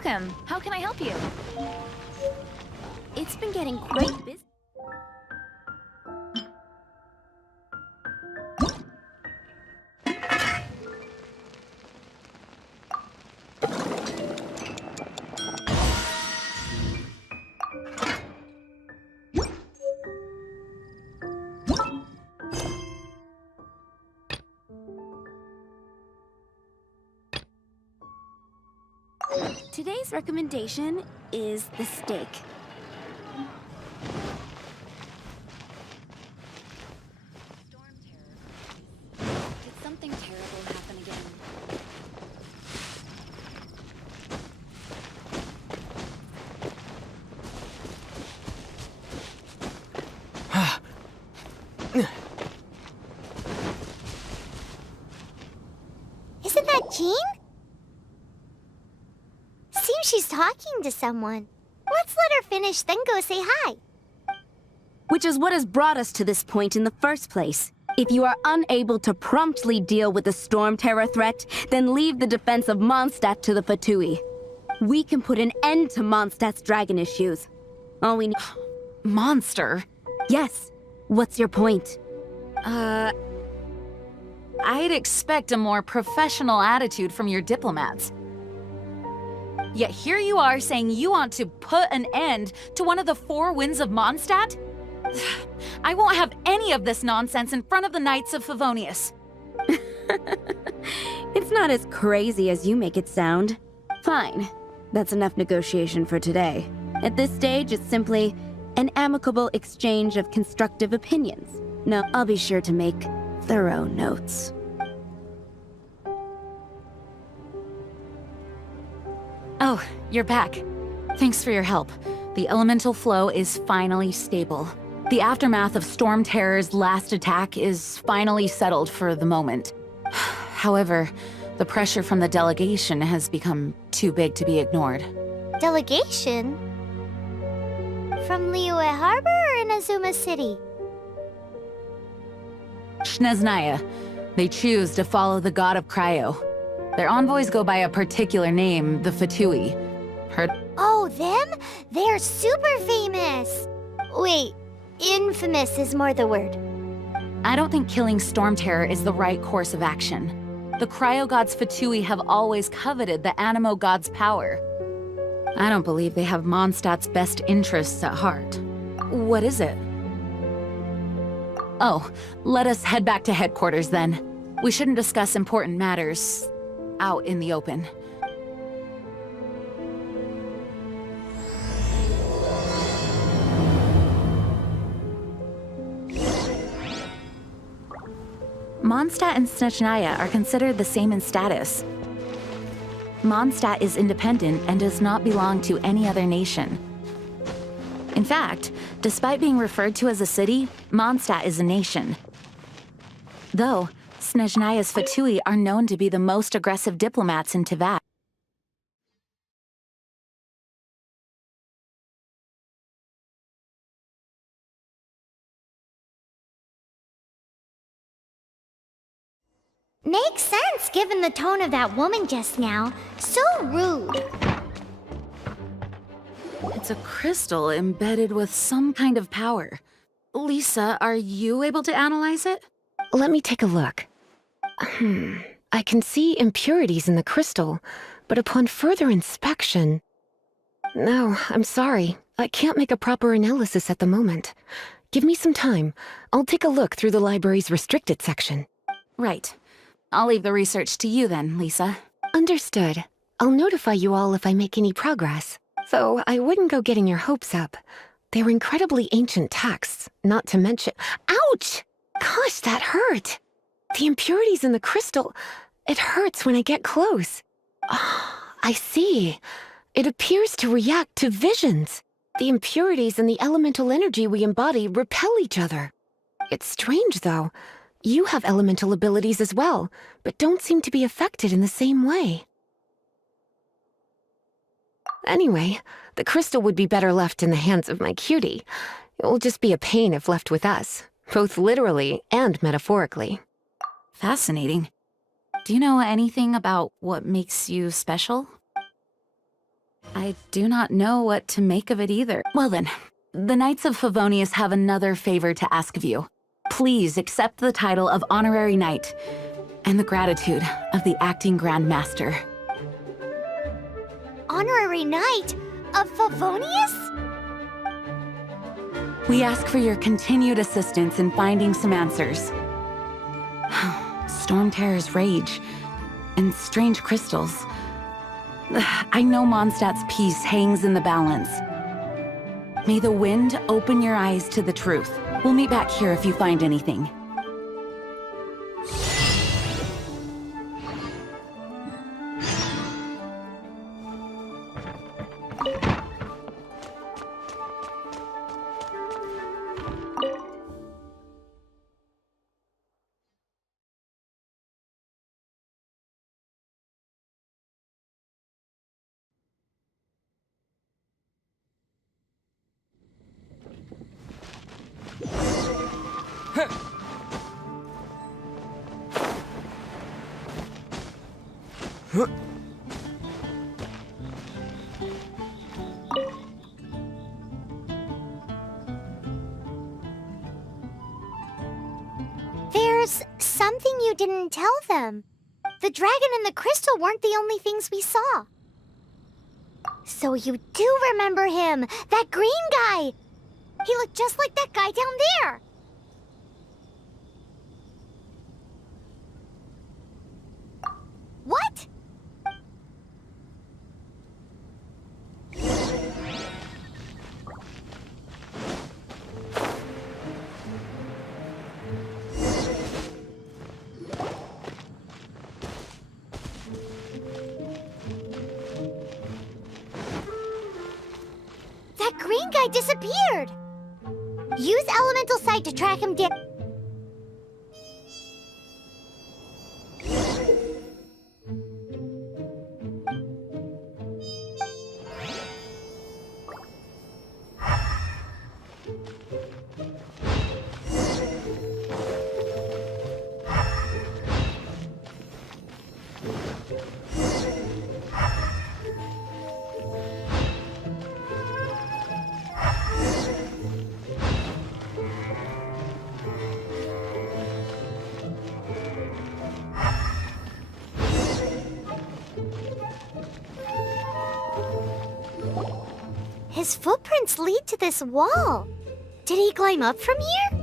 Welcome. How can I help you? It's been getting quite busy. Today's recommendation is the steak. Storm terror. Did something terrible happen again? Isn't that Jean? Seems she's talking to someone. Let's let her finish, then go say hi. Which is what has brought us to this point in the first place. If you are unable to promptly deal with the storm terror threat, then leave the defense of Moндштадте to the Fатui. We can put an end to Mondstadte's dragon issues. All we need— Monster? Yes. What's your point? I'd expect a more professional attitude from your diplomats. Yet here you are saying you want to put an end to one of the four winds of Moндштадte? I won't have any of this nonsense in front of the Knights of Favonius. It's not as crazy as you make it sound. Fine. That's enough negotiation for today. At this stage, it's simply an amicable exchange of constructive opinions. No, I'll be sure to make thorough notes. Oh, you're back. Thanks for your help. The elemental flow is finally stable. The aftermath of Storm Terror's last attack is finally settled for the moment. However, the pressure from the delegation has become too big to be ignored. Delegation? From Liyue Harbor or Inazuma City? Nесмотря. They choose to follow the god of cryo. Their envoys go by a particular name, the Fatui. Heard? Oh, them? They're super famous! Wait, infamous is more the word. I don't think killing Storm Terror is the right course of action. The cryo gods Fatui have always coveted the Animo god's power. I don't believe they have Mondstadte's best interests at heart. What is it? Oh, let us head back to headquarters then. We shouldn't discuss important matters out in the open. Moндштадте and Nесмотря are considered the same in status. Moндштадте is independent and does not belong to any other nation. In fact, despite being referred to as a city, Moндштадте is a nation. Though, Nесмотря's Fatui are known to be the most aggressive diplomats in Teyvat. Makes sense given the tone of that woman just now. So rude. It's a crystal embedded with some kind of power. Lisa, are you able to analyze it? Let me take a look. I can see impurities in the crystal, but upon further inspection... No, I'm sorry. I can't make a proper analysis at the moment. Give me some time. I'll take a look through the library's restricted section. Right. I'll leave the research to you then, Lisa. Understood. I'll notify you all if I make any progress. Though I wouldn't go getting your hopes up. They're incredibly ancient texts, not to mention— Ouch! Gosh, that hurt! The impurities in the crystal— it hurts when I get close. I see. It appears to react to visions. The impurities and the elemental energy we embody repel each other. It's strange, though. You have elemental abilities as well, but don't seem to be affected in the same way. Anyway, the crystal would be better left in the hands of my cutie. It will just be a pain if left with us, both literally and metaphorically. Fascinating. Do you know anything about what makes you special? I do not know what to make of it either. Well then, the Knights of Favonius have another favor to ask of you. Please accept the title of Honorary Knight and the gratitude of the Acting Grand Master. Honorary Knight of Favonius? We ask for your continued assistance in finding some answers. Storm Terror's rage and strange crystals. I know Mondstadt's peace hangs in the balance. May the wind open your eyes to the truth. We'll meet back here if you find anything. There's something you didn't tell them. The dragon and the crystal weren't the only things we saw. So you do remember him, that green guy. He looked just like that guy down there. What? That green guy disappeared. Use elemental sight to track him down. His footprints lead to this wall. Did he climb up from here?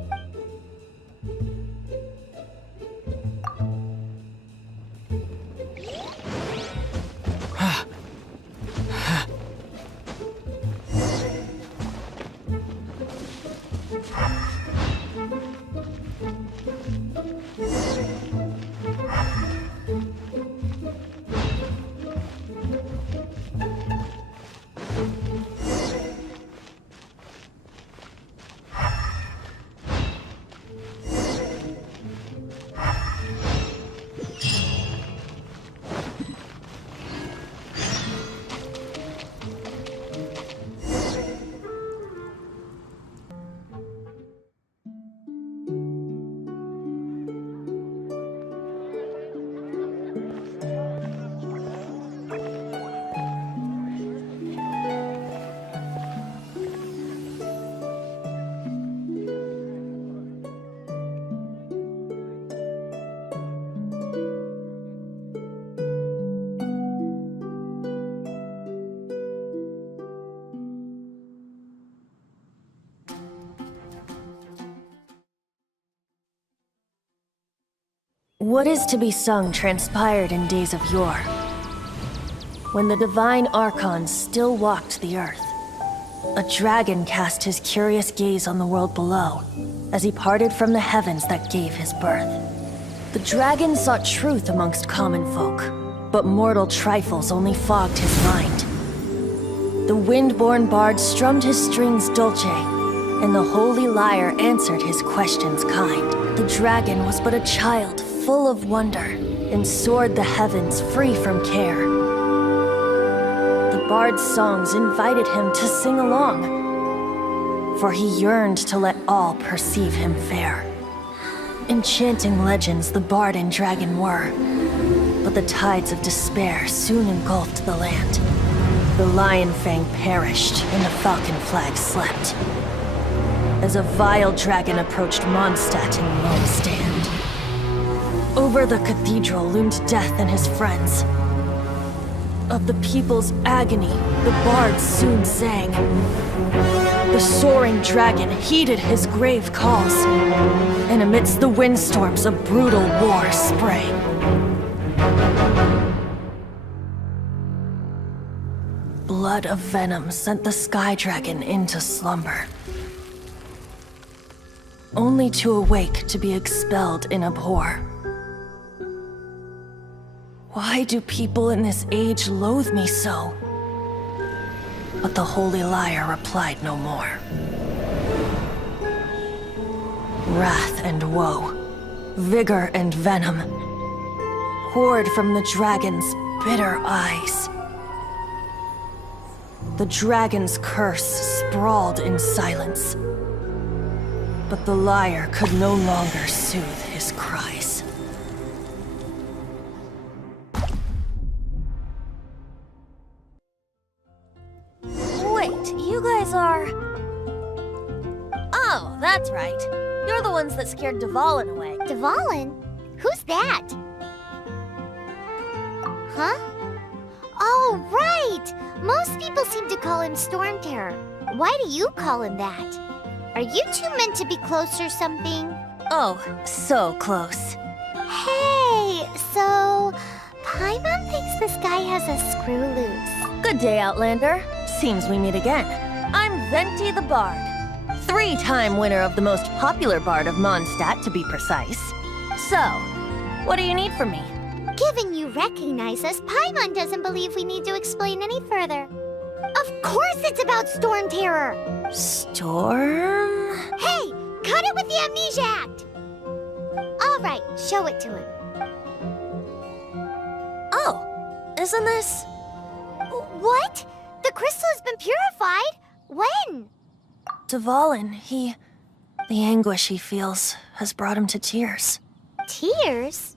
What is to be sung transpired in days of yore, when the divine archons still walked the earth. A dragon cast his curious gaze on the world below, as he parted from the heavens that gave his birth. The dragon sought truth amongst common folk, but mortal trifles only fogged his mind. The wind-born bard strummed his strings dolce, and the holy lyre answered his questions kind. The dragon was but a child, full of wonder, and soared the heavens free from care. The bard's songs invited him to sing along, for he yearned to let all perceive him fair. Enchanting legends the bard and dragon were, but the tides of despair soon engulfed the land. The Lion Fang perished, and the Falcon Flag slept. As a vile dragon approached Moндштадте in lone stand. Over the cathedral loomed Death and his friends. Of the people's agony, the bards soon sang. The soaring dragon heeded his grave calls, and amidst the windstorms a brutal war sprang. Blood of venom sent the sky dragon into slumber, only to awake to be expelled in abhor. Why do people in this age loathe me so? But the holy liar replied no more. Wrath and woe, vigor and venom, poured from the dragon's bitter eyes. The dragon's curse sprawled in silence, but the liar could no longer soothe his cries. Wait, you guys are... Oh, that's right. You're the ones that scared Dvalin away. Dvalin? Who's that? Huh? Oh, right! Most people seem to call him Storm Terror. Why do you call him that? Are you two meant to be close or something? Oh, so close. Hey, so... Paimon thinks this guy has a screw loose. Good day, Outlander. Seems we meet again. I'm Venti the Bard. 3-time winner of the most popular bard of Moндштадте, to be precise. So, what do you need from me? Given you recognize us, Paimon doesn't believe we need to explain any further. Of course it's about Storm Terror! Storm? Hey! Cut it with the Amnesia Act! Alright, show it to him. Oh, isn't this... What? The crystal has been purified? When? Dvalin, the anguish he feels has brought him to tears. Tears?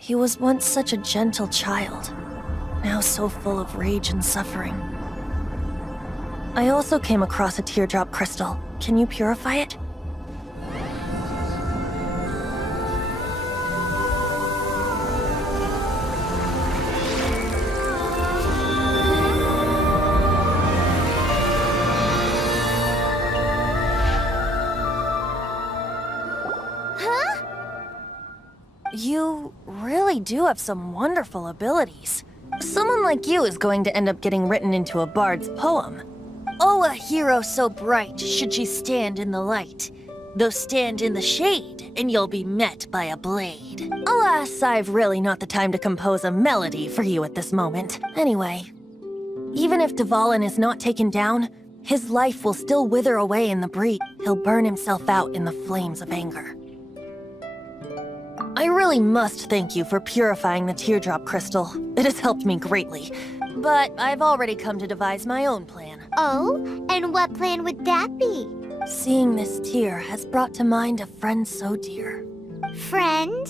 He was once such a gentle child, now so full of rage and suffering. I also came across a teardrop crystal. Can you purify it? You really do have some wonderful abilities. Someone like you is going to end up getting written into a bard's poem. Oh, a hero so bright should she stand in the light. Though stand in the shade, and you'll be met by a blade. Alas, I've really not the time to compose a melody for you at this moment. Anyway, even if Dvalin is not taken down, his life will still wither away in the breeze. He'll burn himself out in the flames of anger. I really must thank you for purifying the teardrop crystal. It has helped me greatly. But I've already come to devise my own plan. Oh? And what plan would that be? Seeing this tear has brought to mind a friend so dear. Friend?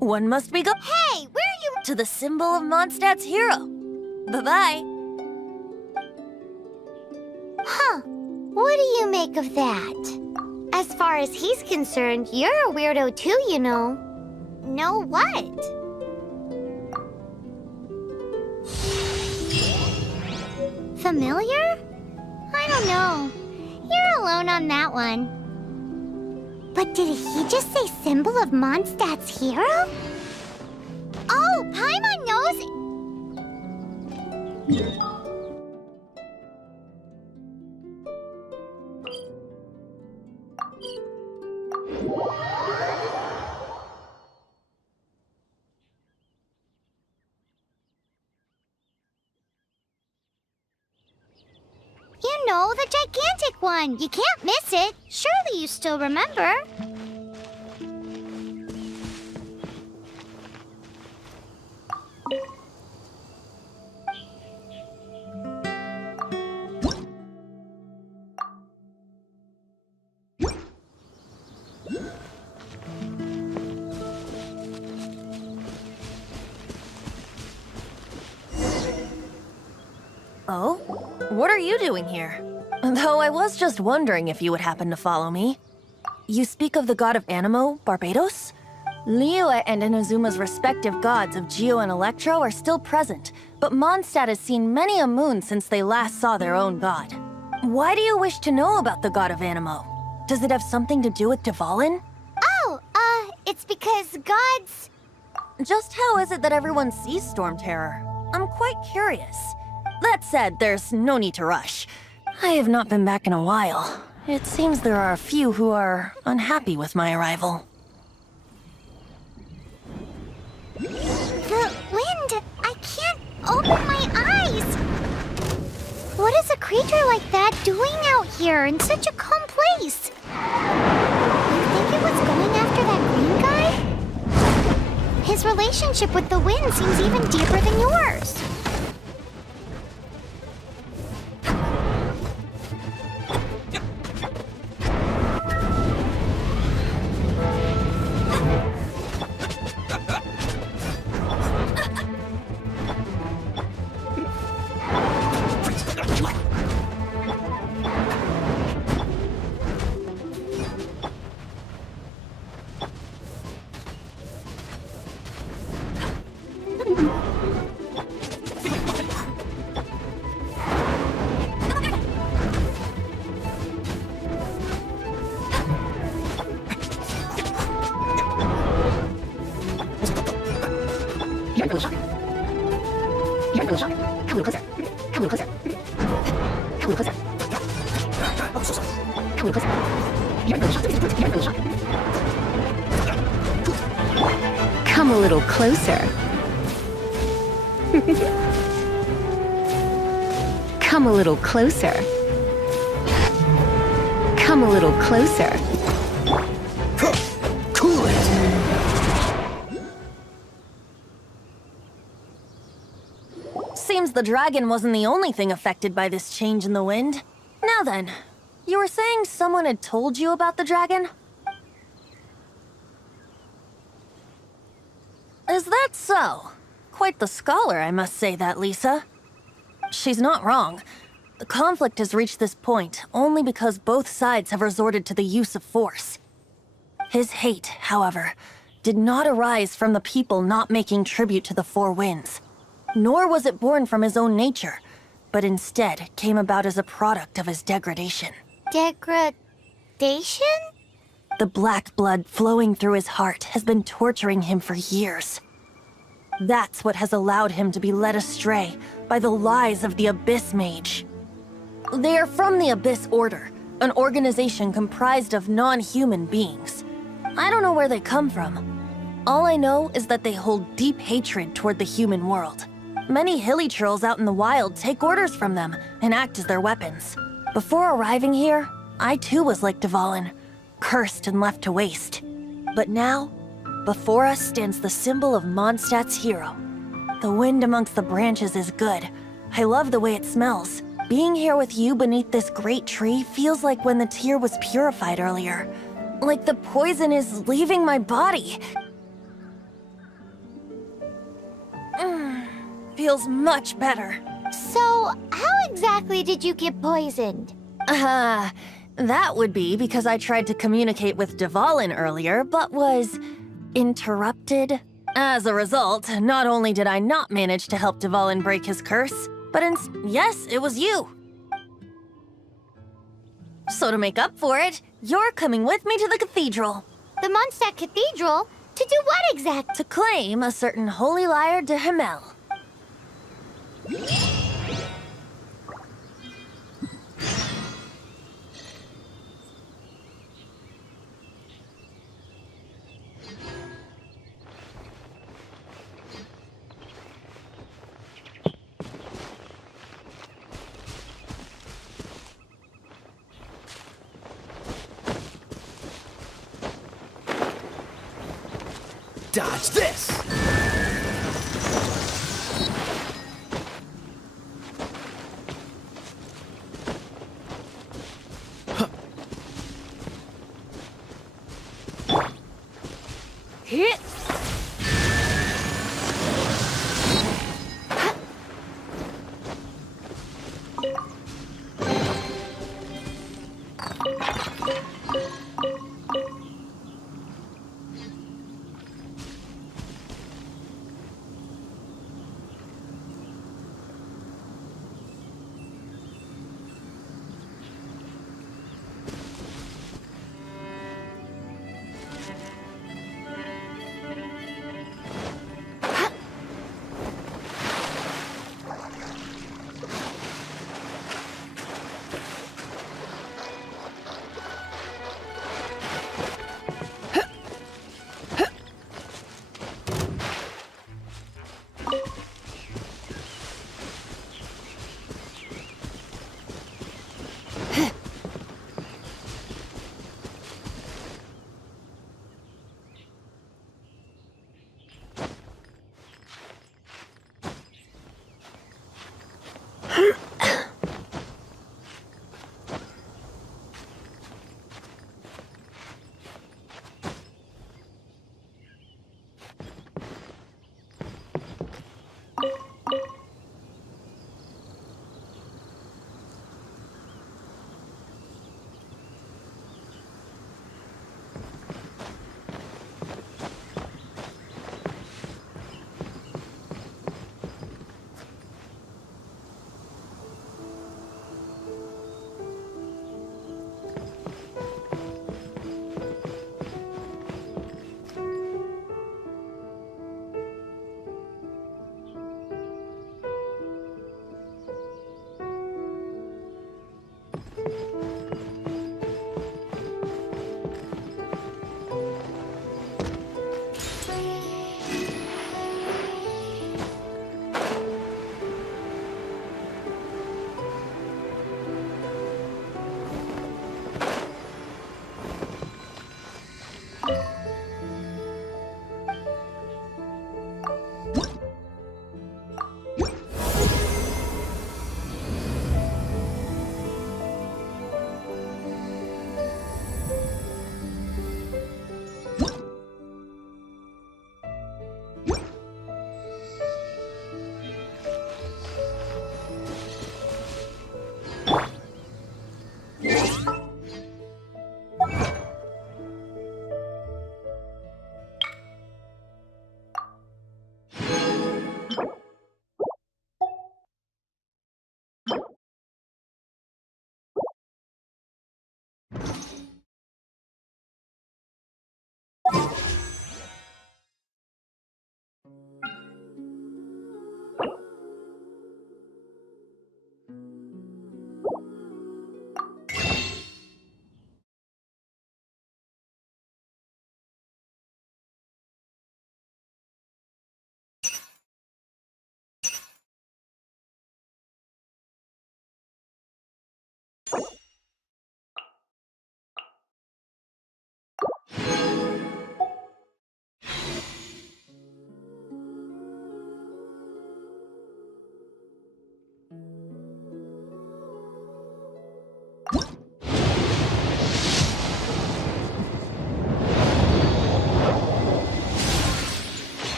One must be go- Hey, where are you- To the symbol of Mondstadte's hero. Bye-bye. Huh. What do you make of that? As far as he's concerned, you're a weirdo too, you know. Know what? Familiar? I don't know. You're alone on that one. But did he just say symbol of Mondstadte's hero? Oh, Paimon knows... You know, the gigantic one! You can't miss it! Surely you still remember? what are you doing here? Though I was just wondering if you would happen to follow me. You speak of the god of Anemo, Barbados? Liyue and Inazuma's respective gods of Geo and Electro are still present, but Mondstadt has seen many a moon since they last saw their own god. Why do you wish to know about the god of Anemo? Does it have something to do with Dvalin? Oh, it's because gods... Just how is it that everyone sees Storm Terror? I'm quite curious. That said, there's no need to rush. I have not been back in a while. It seems there are a few who are unhappy with my arrival. The wind! I can't open my eyes! What is a creature like that doing out here in such a calm place? You think it was going after that green guy? His relationship with the wind seems even deeper than yours. Come a little closer. Come a little closer. Come a little closer. Cool it! Seems the dragon wasn't the only thing affected by this change in the wind. Now then, you were saying someone had told you about the dragon? Is that so? Quite the scholar, I must say that, Lisa. She's not wrong. The conflict has reached this point only because both sides have resorted to the use of force. His hate, however, did not arise from the people not making tribute to the Four Winds. Nor was it born from his own nature, but instead came about as a product of his degradation. Degradation? The black blood flowing through his heart has been torturing him for years. That's what has allowed him to be led astray by the lies of the Abyss Mage. They are from the Abyss Order, an organization comprised of non-human beings. I don't know where they come from. All I know is that they hold deep hatred toward the human world. Many hilly trolls out in the wild take orders from them and act as their weapons. Before arriving here, I too was like Dvalin, cursed and left to waste. But now, before us stands the symbol of Mondstadt's hero. The wind amongst the branches is good. I love the way it smells. Being here with you beneath this great tree feels like when the tear was purified earlier. Like the poison is leaving my body. Feels much better. So, how exactly did you get poisoned? That would be because I tried to communicate with Dvalin earlier, but was interrupted. As a result, not only did I not manage to help Dvalin break his curse, but yes, it was you. So to make up for it, you're coming with me to the cathedral. The Mondstadt Cathedral? To do what exactly? To claim a certain holy lyre de Himmel. Dodge this! Hit!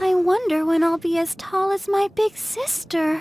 I wonder when I'll be as tall as my big sister.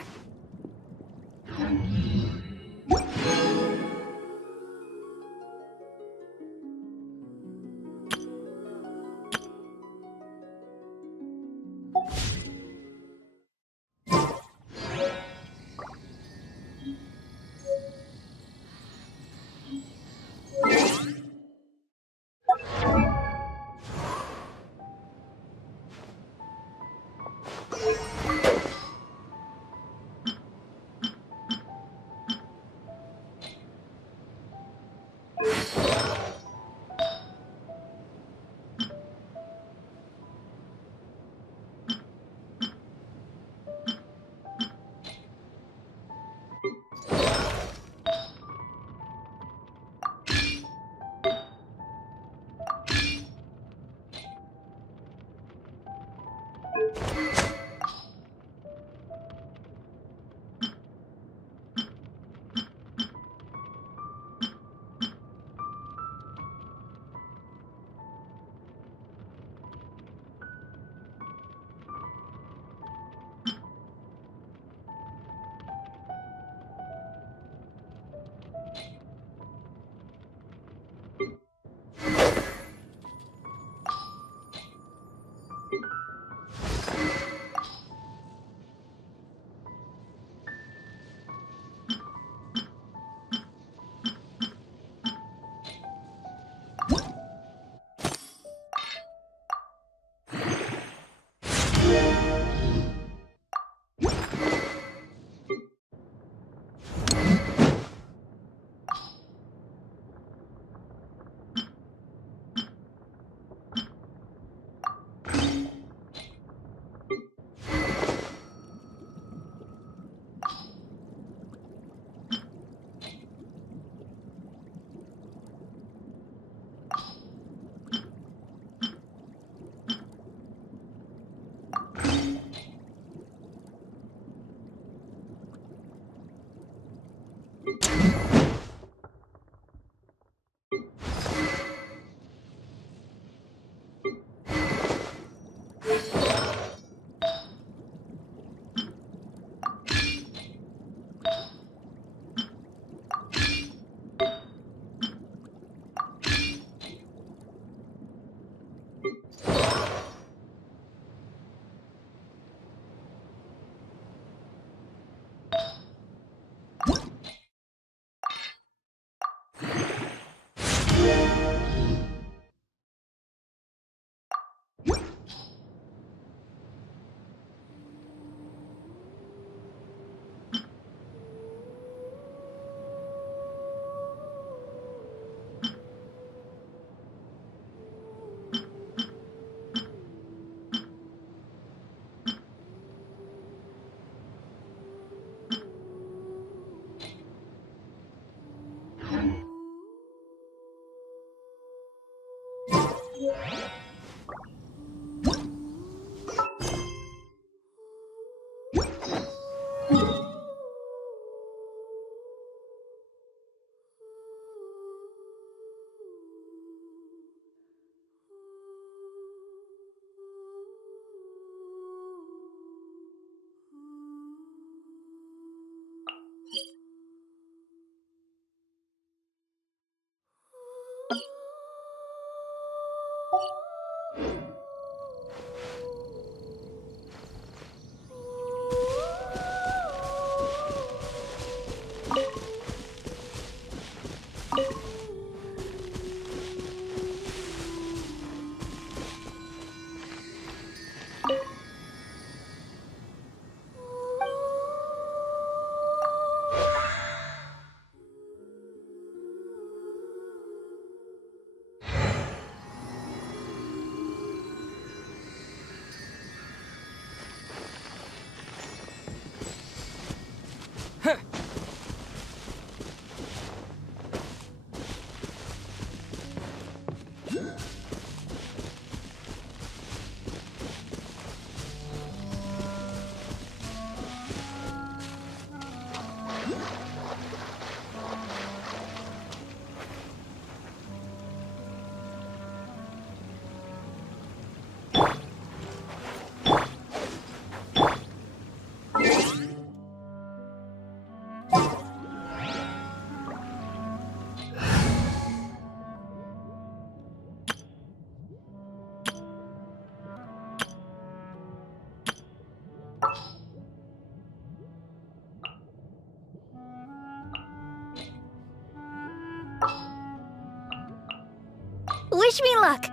Wish me luck!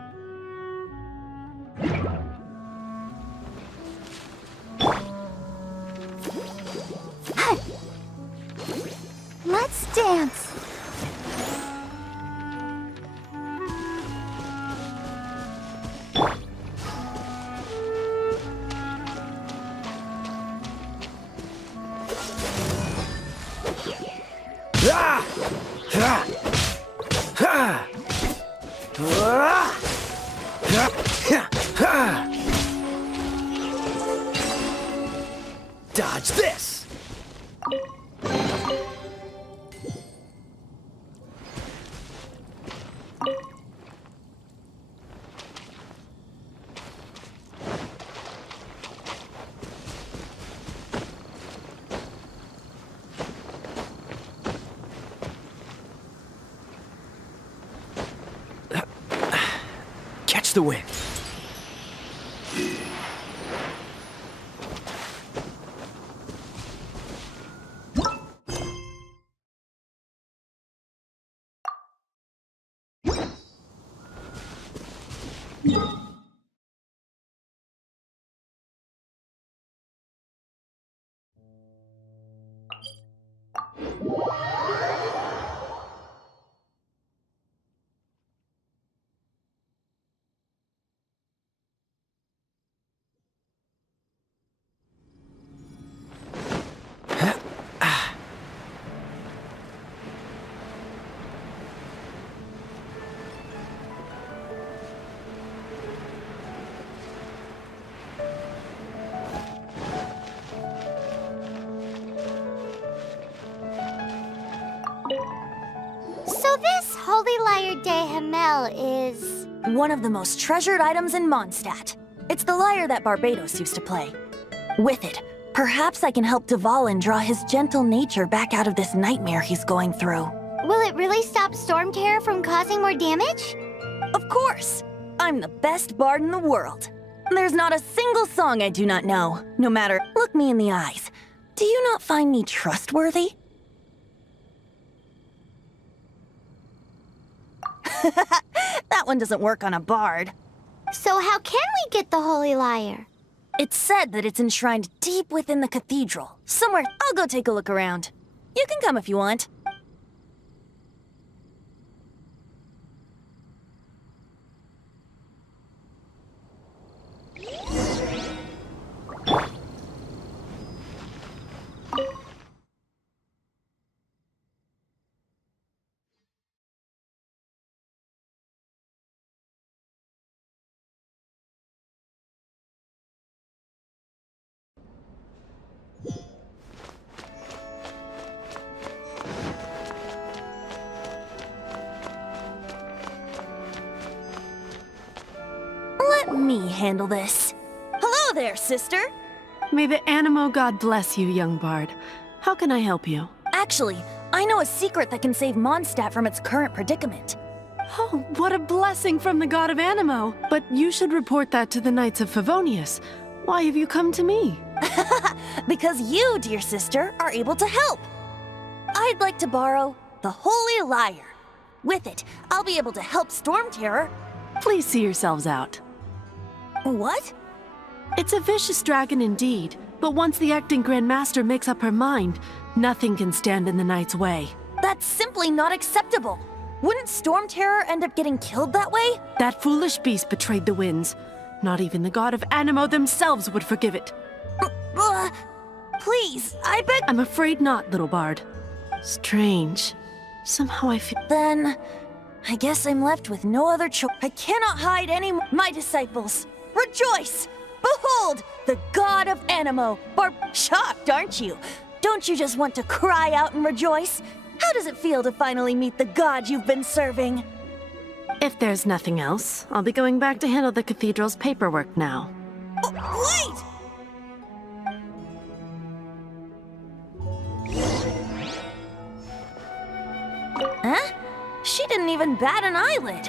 Let's dance. Dodge this! Catch the wind. So this Holy Lyre de Himmel is... One of the most treasured items in Mondstadt. It's the lyre that Barbados used to play. With it, perhaps I can help Dvalin draw his gentle nature back out of this nightmare he's going through. Will it really stop Storm Terror from causing more damage? Of course! I'm the best bard in the world. There's not a single song I do not know, no matter... Look me in the eyes. Do you not find me trustworthy? That one doesn't work on a bard. So how can we get the Holy Lyre? It's said that it's enshrined deep within the cathedral. Somewhere. I'll go take a look around. You can come if you want. me handle this. Hello there, sister! May the Animo God bless you, young bard. How can I help you? Actually, I know a secret that can save Mondstadt from its current predicament. Oh, what a blessing from the god of Animo! But you should report that to the Knights of Favonius. Why have you come to me? Because you, dear sister, are able to help. I'd like to borrow the Holy Lyre. With it, I'll be able to help Storm Terror. Please see yourselves out. What? It's a vicious dragon indeed, but once the acting Grand Master makes up her mind, nothing can stand in the Knight's way. That's simply not acceptable. Wouldn't Storm Terror end up getting killed that way? That foolish beast betrayed the winds. Not even the god of Animo themselves would forgive it. Please, I beg— I'm afraid not, little bard. Strange. Somehow I feel— Then, I guess I'm left with no other choice. I cannot hide any more. My disciples, rejoice! Behold, the god of Animo! Shocked, aren't you? Don't you just want to cry out and rejoice? How does it feel to finally meet the god you've been serving? If there's nothing else, I'll be going back to handle the cathedral's paperwork now. Wait! Huh? She didn't even bat an eyelid.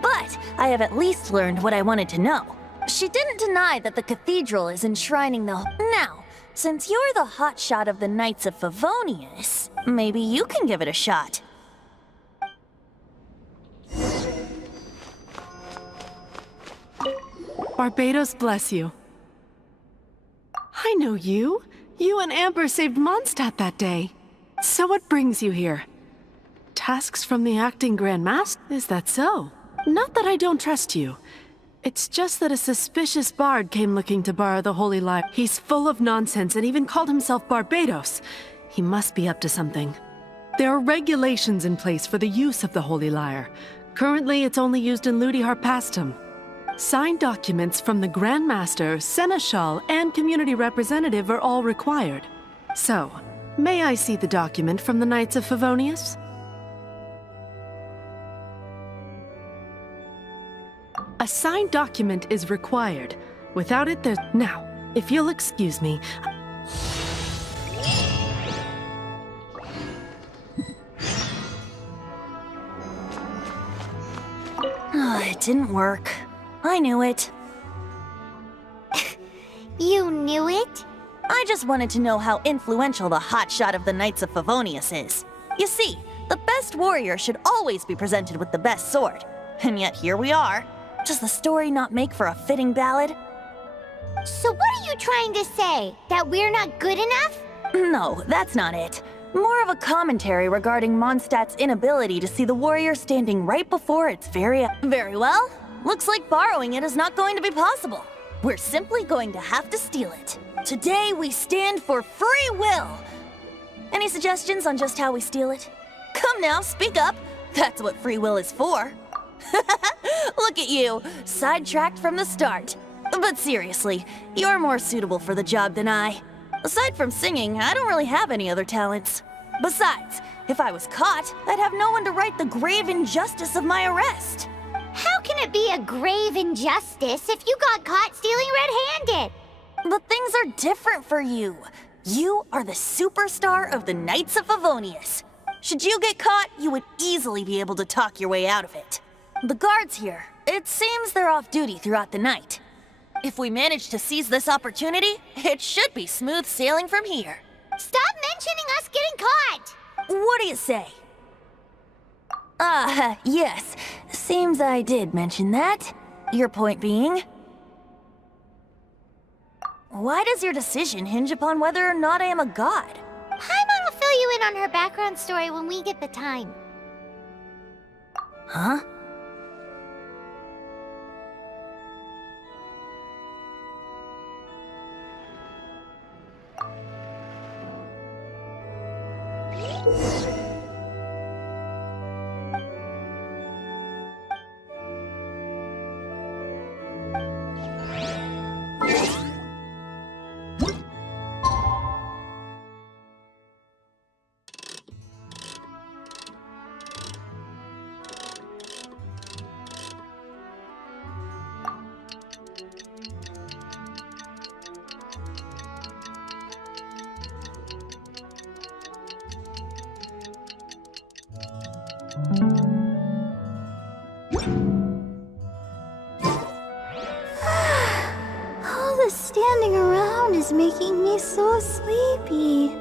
But I have at least learned what I wanted to know. She didn't deny that the cathedral is enshrining the— Now, since you're the hotshot of the Knights of Favonius, maybe you can give it a shot. Barbados bless you. I know you. You and Amber saved Mondstadt that day. So what brings you here? Tasks from the acting Grand Master? Is that so? Not that I don't trust you. It's just that a suspicious bard came looking to borrow the Holy Lyre. He's full of nonsense and even called himself Barbados. He must be up to something. There are regulations in place for the use of the Holy Lyre. Currently, it's only used in Ludi Harpastum. Signed documents from the Grand Master, Seneschal, and community representative are all required. So, may I see the document from the Knights of Favonius? A signed document is required. Without it, there's— Now, if you'll excuse me— It didn't work. I knew it. You knew it? I just wanted to know how influential the hotshot of the Knights of Favonius is. You see, the best warrior should always be presented with the best sword. And yet here we are. Does the story not make for a fitting ballad? So what are you trying to say? That we're not good enough? No, that's not it. More of a commentary regarding Mondstadt's inability to see the warrior standing right before its very well. Looks like borrowing it is not going to be possible. We're simply going to have to steal it. Today we stand for free will. Any suggestions on just how we steal it? Come now, speak up. That's what free will is for. Look at you, sidetracked from the start. But seriously, you're more suitable for the job than I. Aside from singing, I don't really have any other talents. Besides, if I was caught, I'd have no one to right the grave injustice of my arrest. How can it be a grave injustice if you got caught stealing red-handed? But things are different for you. You are the superstar of the Knights of Favonius. Should you get caught, you would easily be able to talk your way out of it. The guards here, it seems they're off duty throughout the night. If we manage to seize this opportunity, it should be smooth sailing from here. Stop mentioning us getting caught! What do you say? Yes. Seems I did mention that. Your point being? Why does your decision hinge upon whether or not I am a god? Paimon will fill you in on her background story when we get the time. Huh? All the standing around is making me so sleepy.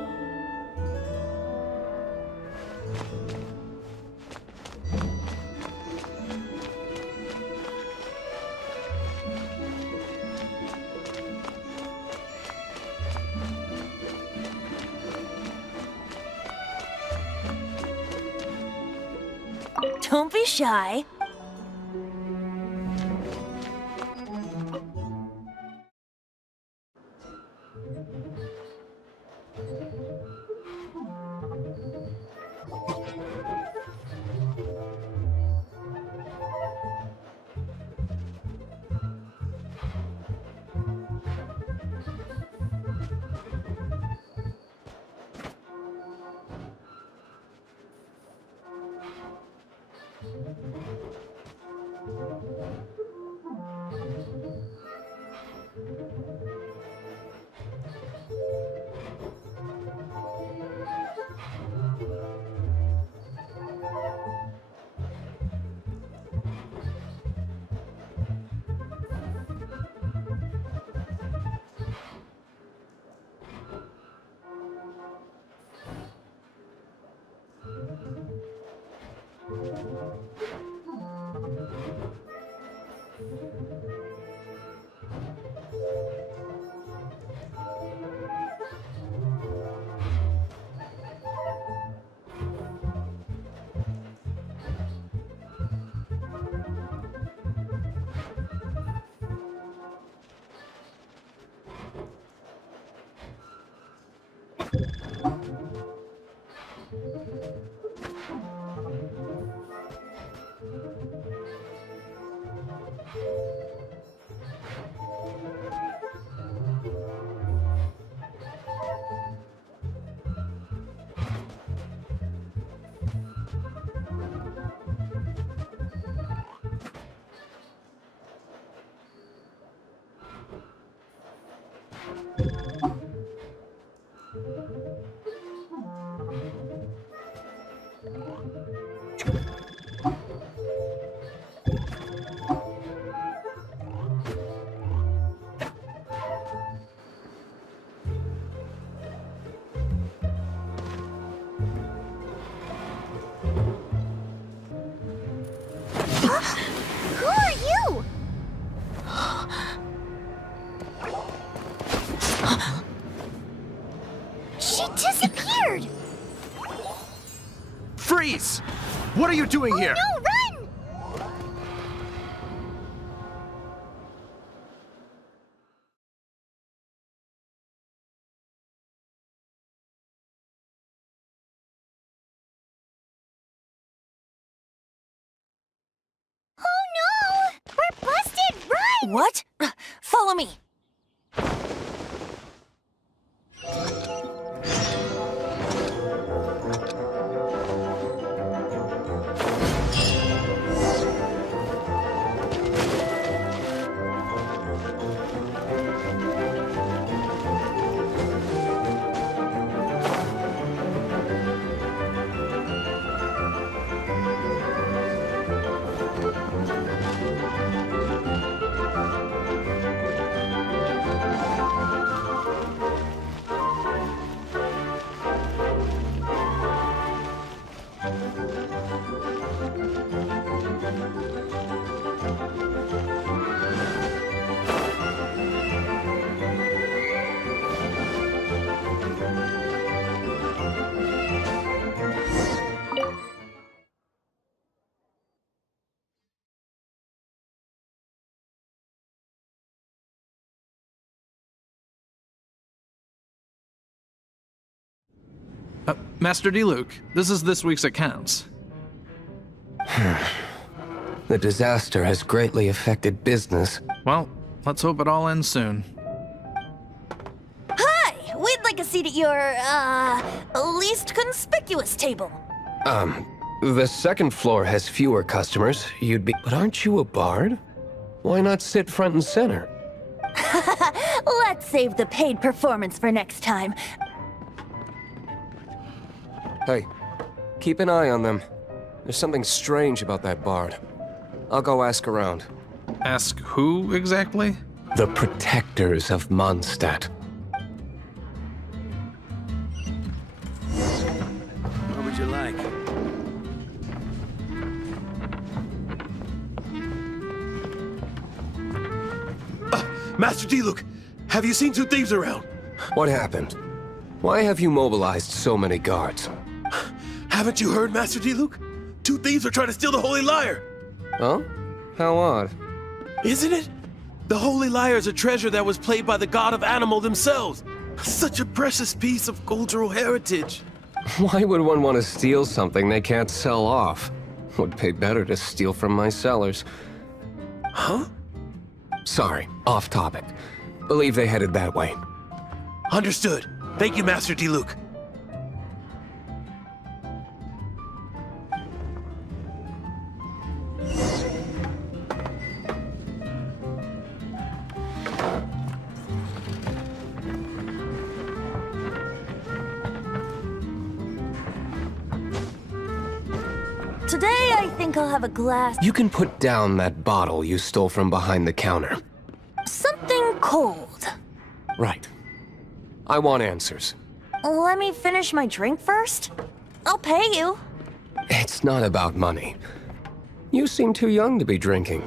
Don't be shy. Who are you? She disappeared! Freeze! What are you doing here? No, run! Oh no! We're busted! Run! What? Follow me. Master D. This is this week's accounts. The disaster has greatly affected business. Well, let's hope it all ends soon. Hi! We'd like a seat at your, least conspicuous table. The second floor has fewer customers. You'd be... But aren't you a bard? Why not sit front and center? Let's save the paid performance for next time. Hey, keep an eye on them. There's something strange about that bard. I'll go ask around. Ask who exactly? The protectors of Moндштадт. What would you like? Master D-Luke, have you seen two thieves around? What happened? Why have you mobilized so many guards? Haven't you heard, Master D-Luke? Two thieves are trying to steal the Holy Lyre! Oh? How odd. Isn't it? The Holy Lyre is a treasure that was played by the god of animal themselves. Such a precious piece of cultural heritage. Why would one want to steal something they can't sell off? Would pay better to steal from my sellers. Huh? Sorry, off topic. Believe they headed that way. Understood. Thank you, Master D-Luke. Today, I think I'll have a glass. You can put down that bottle you stole from behind the counter. Something cold. Right. I want answers. Let me finish my drink first. I'll pay you. It's not about money. You seem too young to be drinking.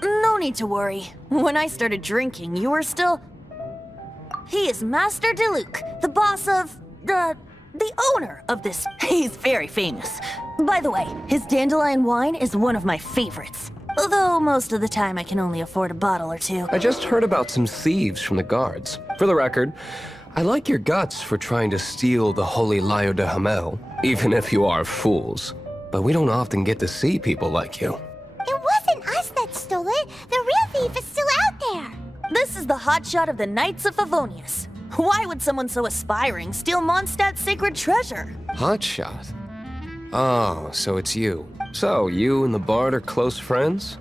No need to worry. When I started drinking, you were still... He is Master D-Luke, the boss of... the owner of this. He's very famous. By the way, his dandelion wine is one of my favorites. Although most of the time I can only afford a bottle or two. I just heard about some thieves from the guards. For the record, I like your guts for trying to steal the Holy Lyre de Hamel, even if you are fools. But we don't often get to see people like you. It wasn't us that stole it. The real thief is still out there. This is the hotshot of the Knights of Favonius. Why would someone so aspiring steal Mondstadt's sacred treasure? Hotshot? Oh, so it's you. So, you and the bard are close friends?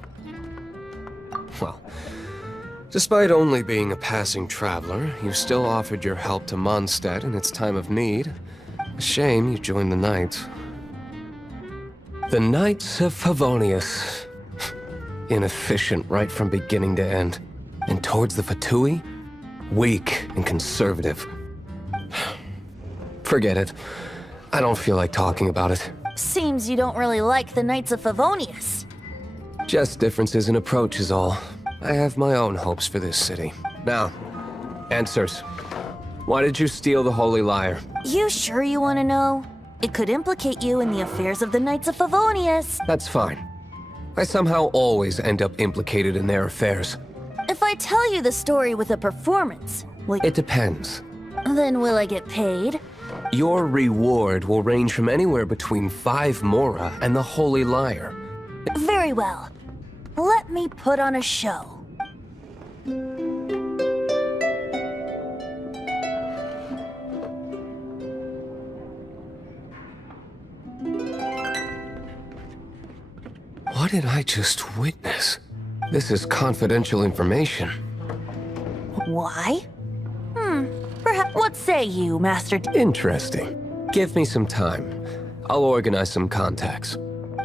Well, despite only being a passing traveler, you still offered your help to Moндштадт in its time of need. A shame you joined the Knights. The Knights of Favonius. Inefficient right from beginning to end. And towards the Fatui? Weak and conservative. Forget it. I don't feel like talking about it. Seems you don't really like the Knights of Favonius. Just differences in approach is all. I have my own hopes for this city. Now, answers. Why did you steal the Holy Lyre? You sure you want to know? It could implicate you in the affairs of the Knights of Favonius. That's fine. I somehow always end up implicated in their affairs. If I tell you the story with a performance, will It depends. Then will I get paid? Your reward will range from anywhere between 5 mora and the Holy Lyre. Very well. Let me put on a show. What did I just witness? This is confidential information. Why? Perhaps. What say you, Master D? Interesting. Give me some time. I'll organize some contacts.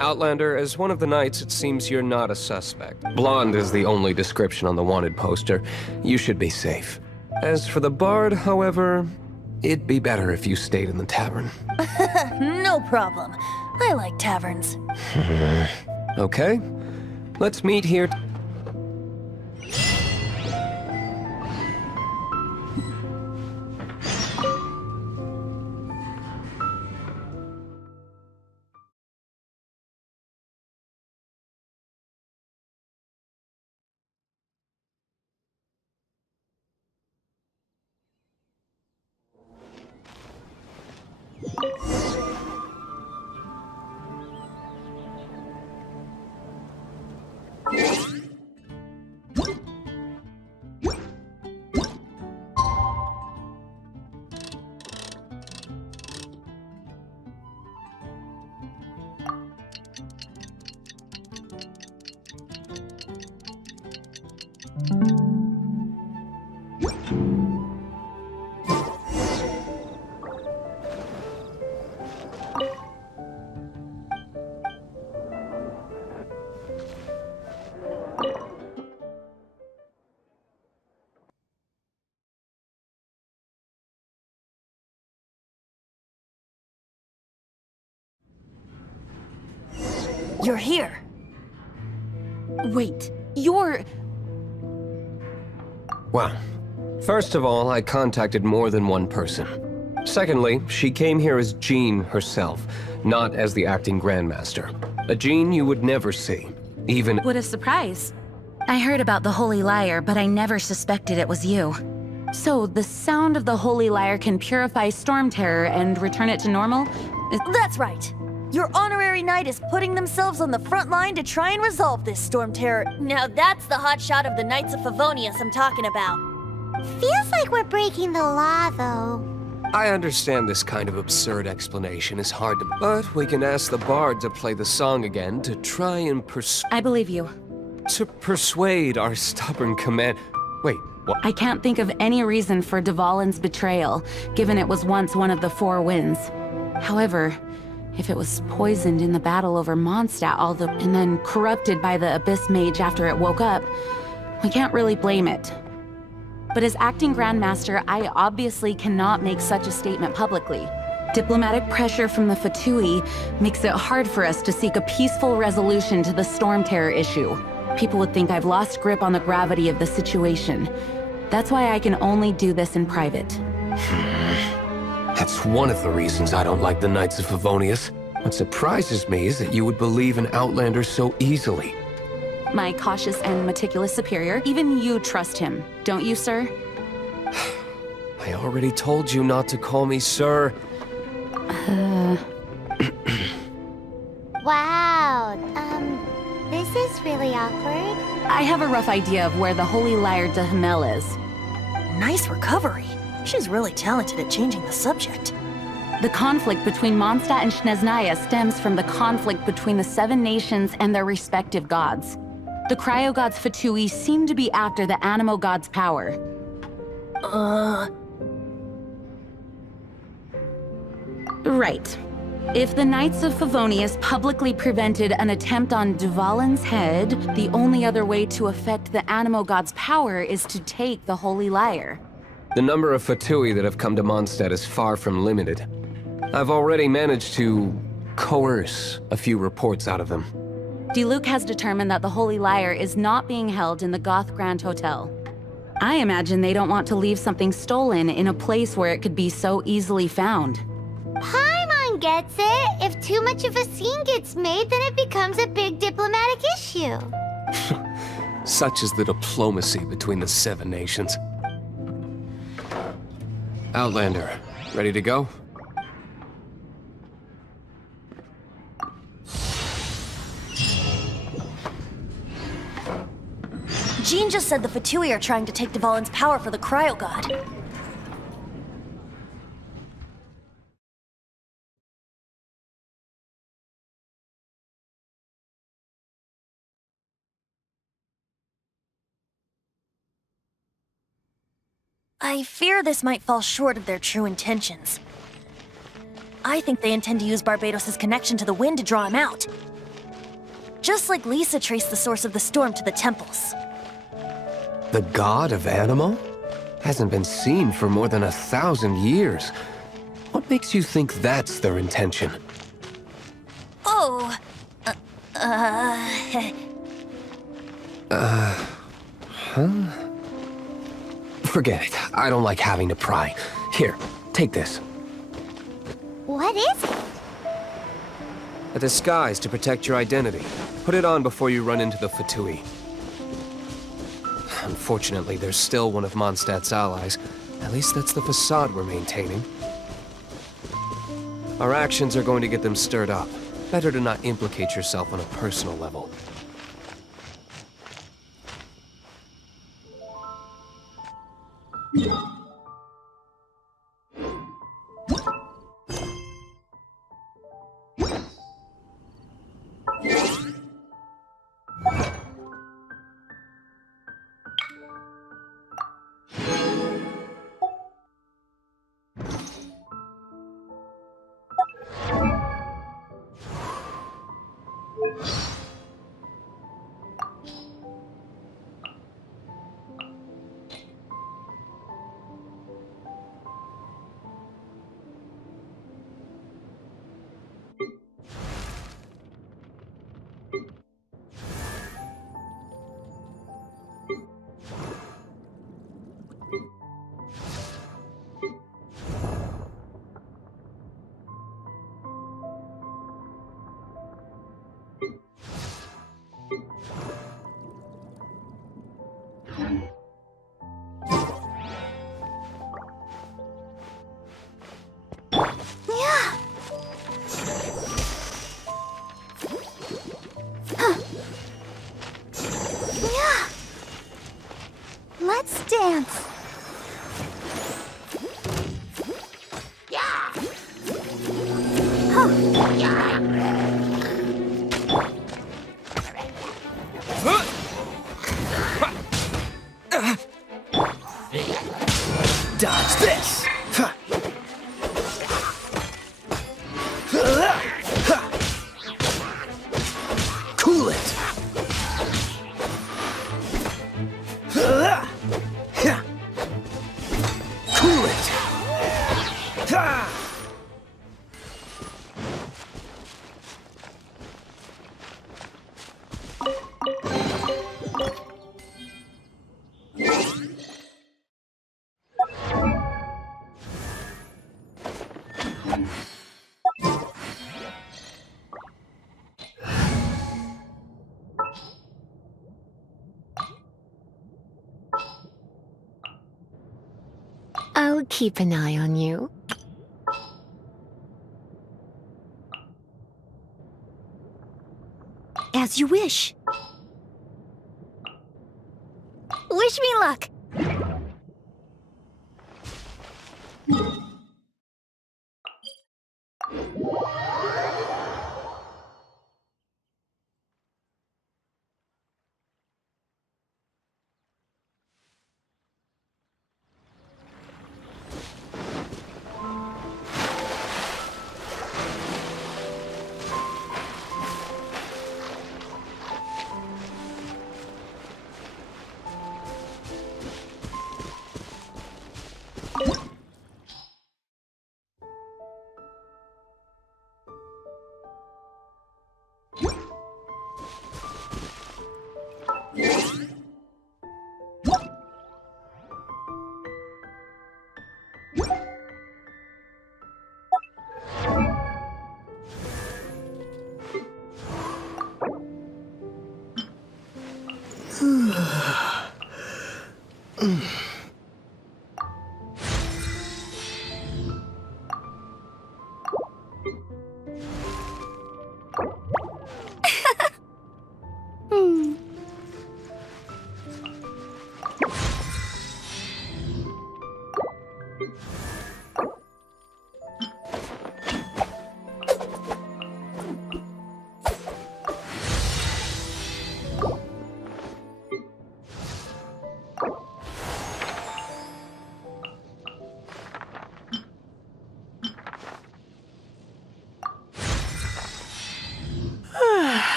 Outlander, as one of the knights, it seems you're not a suspect. Blonde is the only description on the wanted poster. You should be safe. As for the bard, however, it'd be better if you stayed in the tavern. No problem. I like taverns. Okay. Let's meet here. You're here. Wait, you're... Well, first of all, I contacted more than one person. Secondly, she came here as Jean herself, not as the acting Grandmaster. A Jean you would never see, even— What a surprise. I heard about the Holy Lyre, but I never suspected it was you. So, the sound of the Holy Lyre can purify Storm Terror and return it to normal? That's right. Your honorary knight is putting themselves on the front line to try and resolve this Storm Terror. Now that's the hotshot of the Knights of Favonius I'm talking about. Feels like we're breaking the law, though. I understand this kind of absurd explanation is hard to— but we can ask the bard to play the song again to try and I believe you. to persuade our stubborn command— Wait, what? I can't think of any reason for Dvalin's betrayal, given it was once one of the Four Winds. However, if it was poisoned in the battle over Moндштадте and then corrupted by the Abyss Mage after it woke up, we can't really blame it. But as acting Grandmaster, I obviously cannot make such a statement publicly. Diplomatic pressure from the Fatui makes it hard for us to seek a peaceful resolution to the Storm Terror issue. People would think I've lost grip on the gravity of the situation. That's why I can only do this in private. That's one of the reasons I don't like the Knights of Favonius. What surprises me is that you would believe an Outlander so easily. My cautious and meticulous superior, even you trust him, don't you, sir? I already told you not to call me sir. Wow, this is really awkward. I have a rough idea of where the Holy Lyre de Himmel is. Nice recovery. She's really talented at changing the subject. The conflict between Moндштадте and Snezhnaya stems from the conflict between the Seven Nations and their respective gods. The cryo-gods Fatui seem to be after the Animo god's power. Right. If the Knights of Favonius publicly prevented an attempt on Dvalin's head, the only other way to affect the Animo god's power is to take the Holy Lyre. The number of Fatui that have come to Moндштадte is far from limited. I've already managed to coerce a few reports out of them. Diluc has determined that the Holy Lyre is not being held in the Goth Grand Hotel. I imagine they don't want to leave something stolen in a place where it could be so easily found. Paimon gets it. If too much of a scene gets made, then it becomes a big diplomatic issue. Such is the diplomacy between the Seven Nations. Outlander, ready to go? Jean just said the Fatui are trying to take Dvalin's power for the Cryo God. I fear this might fall short of their true intentions. I think they intend to use Barbados' connection to the wind to draw him out. Just like Lisa traced the source of the storm to the temples. The god of Animo? Hasn't been seen for more than 1,000 years. What makes you think that's their intention? Oh... Huh? Forget it. I don't like having to pry. Here, take this. What is it? A disguise to protect your identity. Put it on before you run into the Fatui. Unfortunately, there's still one of Mondstadte's allies. At least that's the facade we're maintaining. Our actions are going to get them stirred up. Better to not implicate yourself on a personal level. Yeah. Huh. Yeah. Let's dance. Yeah. Huh. Yeah. Dodge this! Cool it! Cool it! I'll keep an eye on you. As you wish. Wish me luck.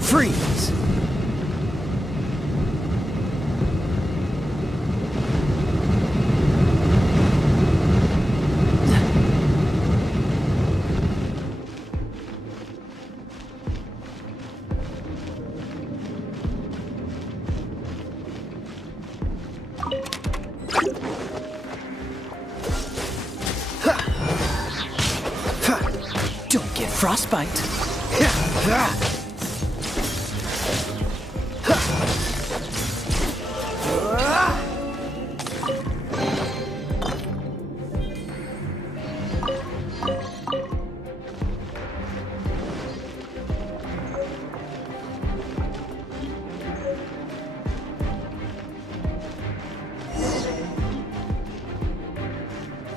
Freeze! Don't get frostbite.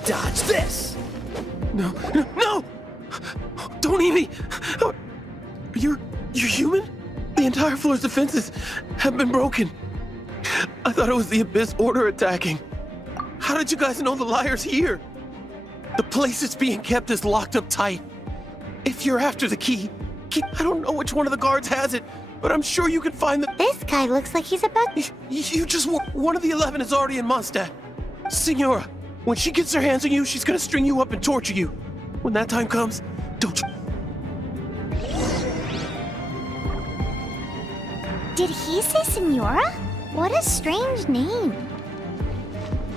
Dodge this! No, no, no! Don't eat me! You're human? The entire floor's defenses have been broken. I thought it was the Abyss Order attacking. How did you guys know the liar's here? The place it's being kept is locked up tight. If you're after the key, I don't know which one of the guards has it, but I'm sure you can find the— This guy looks like he's about— You just— One of the 11 is already in Moндштадте. Signora, when she gets her hands on you, she's gonna string you up and torture you. When that time comes, don't you— Did he say Signora? What a strange name.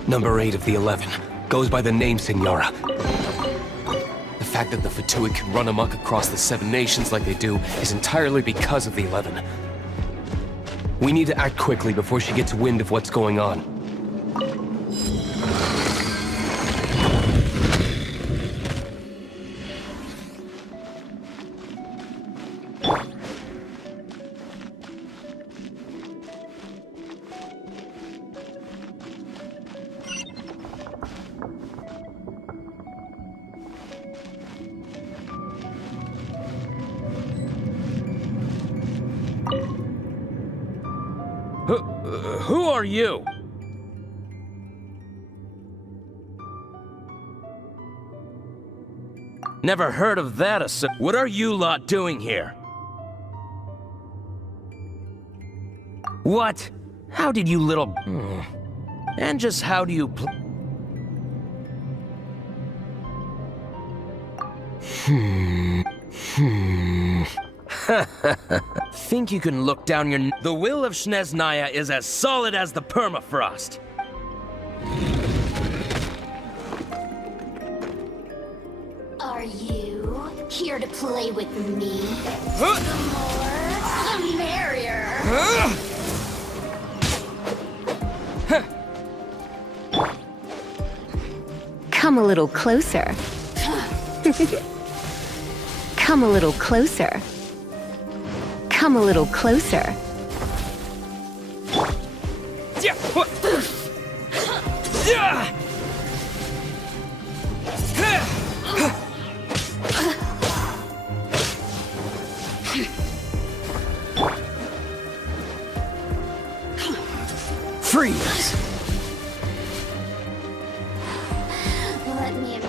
Number 8 of the 11 goes by the name Signora. The fact that the Fatui can run amok across the 7 nations like they do is entirely because of the 11. We need to act quickly before she gets wind of what's going on. Who are you? Never heard of that. What are you lot doing here? What? How did you little... And just how do you Think you can look down your... The will of Snezhnaya is as solid as the permafrost. Are you here to play with me? The more, the merrier. Come a little closer. Come a little closer. Come a little closer. Freeze! Let me...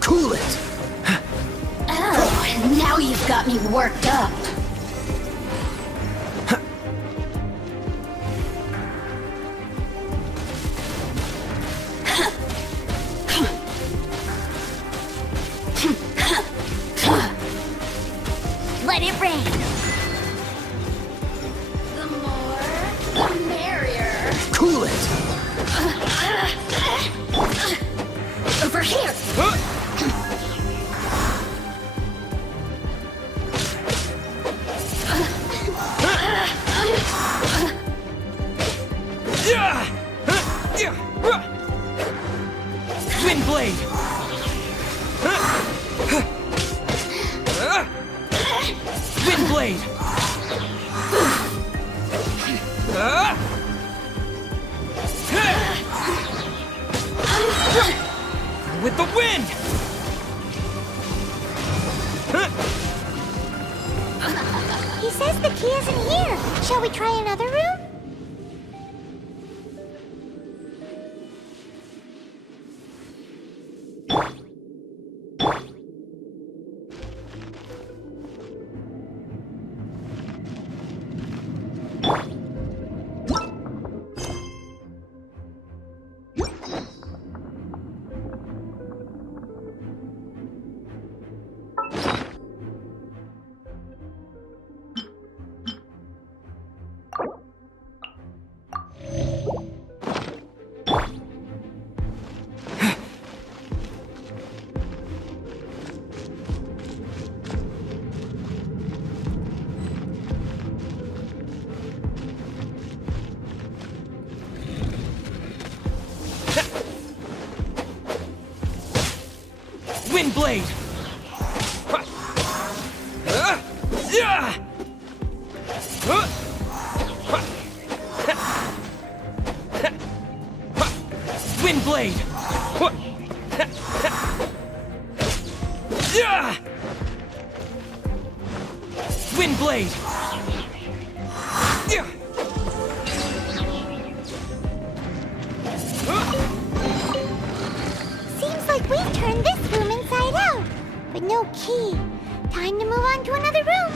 Cool it! Oh, and now you've got me worked up. Let it rain. The more, the merrier. Cool it! Over here. Wind blade! Wind blade! With the wind! He says the key isn't here. Shall we try another room? Wind blade! Wind blade! Wind blade! Seems like we've turned this room inside out, but no key. Time to move on to another room.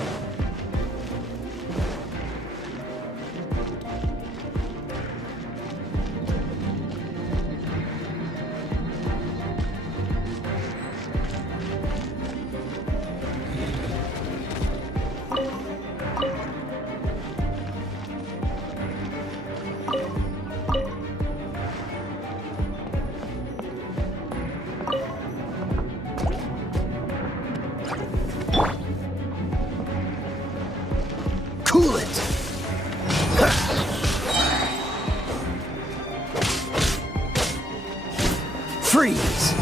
Cool it! Freeze!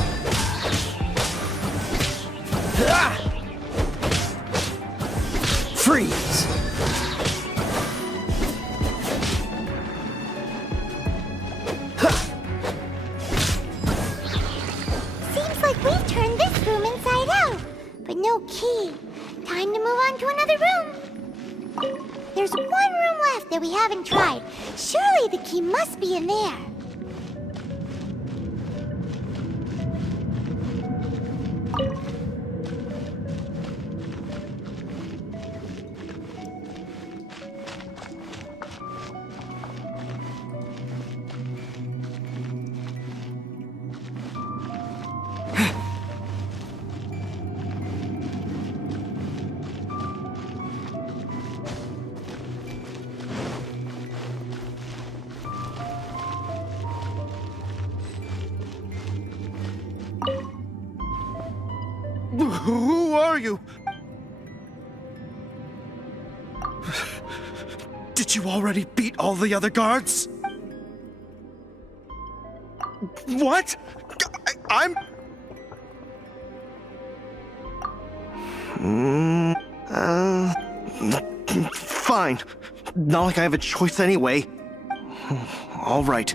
Freeze! Seems like we've turned this room inside out, but no key. Time to move on to another room. There's one room left that we haven't tried. Surely the key must be in there. Who are you? Did you already beat all the other guards? What? I'm... Fine. Not like I have a choice anyway. All right.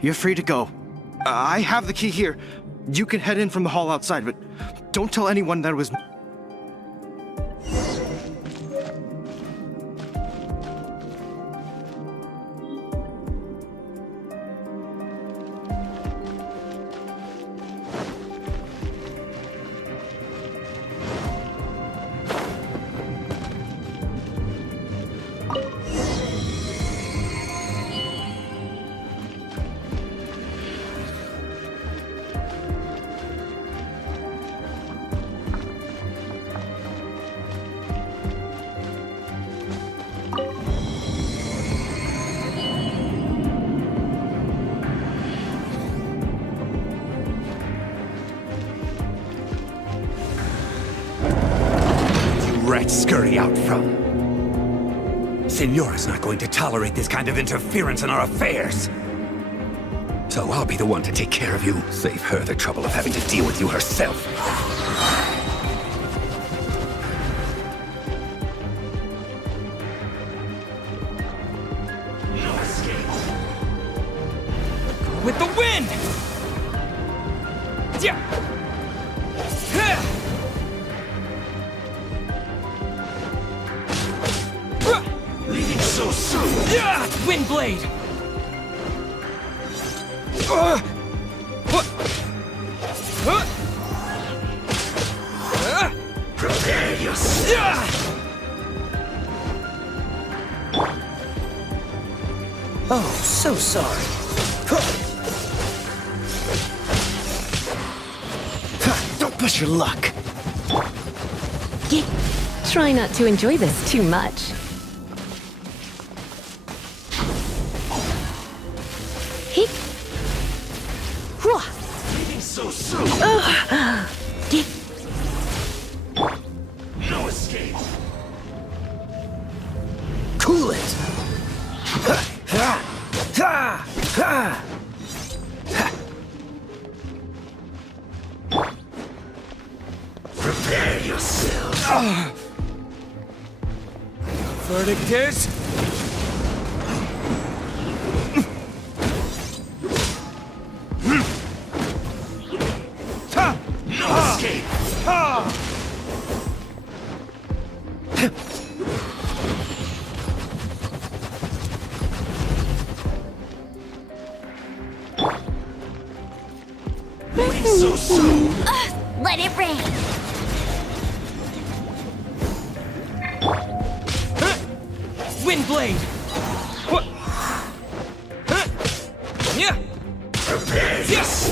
You're free to go. I have the key here. You can head in from the hall outside, but don't tell anyone that it was... Scurry out from. Señora's not going to tolerate this kind of interference in our affairs. So I'll be the one to take care of you. Save her the trouble of having to deal with you herself. No escape. With the wind! Yeah. Leaving so soon! Wind blade! Prepare yourself! Oh, so sorry. Don't push your luck. Try not to enjoy this too much. Leaving so soon! No escape! Cool it! Prepare yourself! Verdict is... so soon. Let it rain. Windblade! What? Yeah! Yes!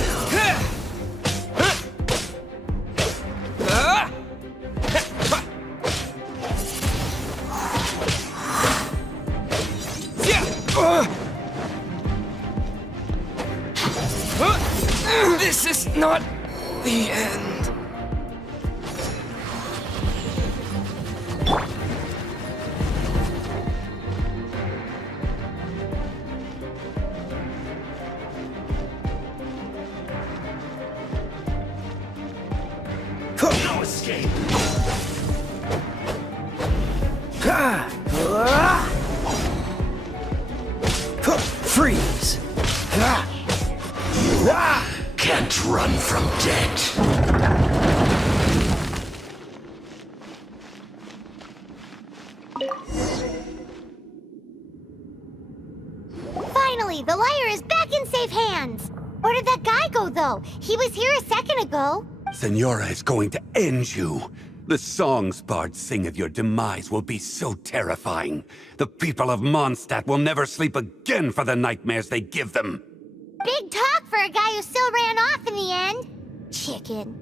This is not the end. No escape. Freeze! Can't run from dead. Finally, the lyre is back in safe hands. Where did that guy go, though? He was here a second ago. Senora is going to end you. The songs bards sing of your demise will be so terrifying. The people of Mondstadt will never sleep again for the nightmares they give them. Big talk for a guy who still ran off in the end. Chicken.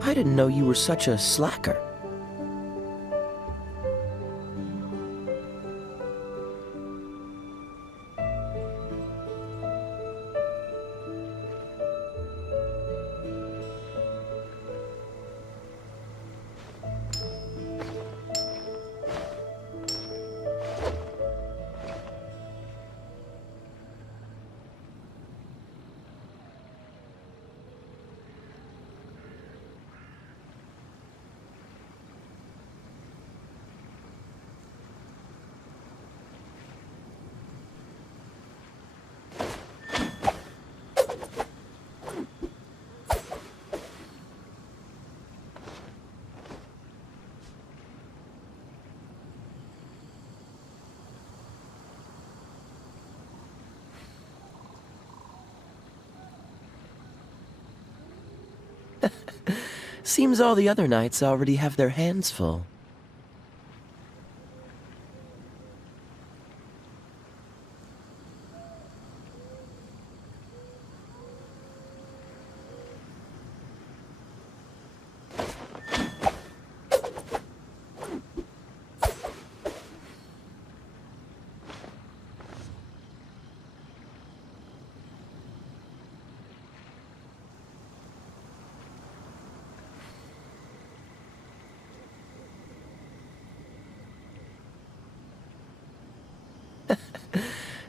I didn't know you were such a slacker. Seems all the other knights already have their hands full.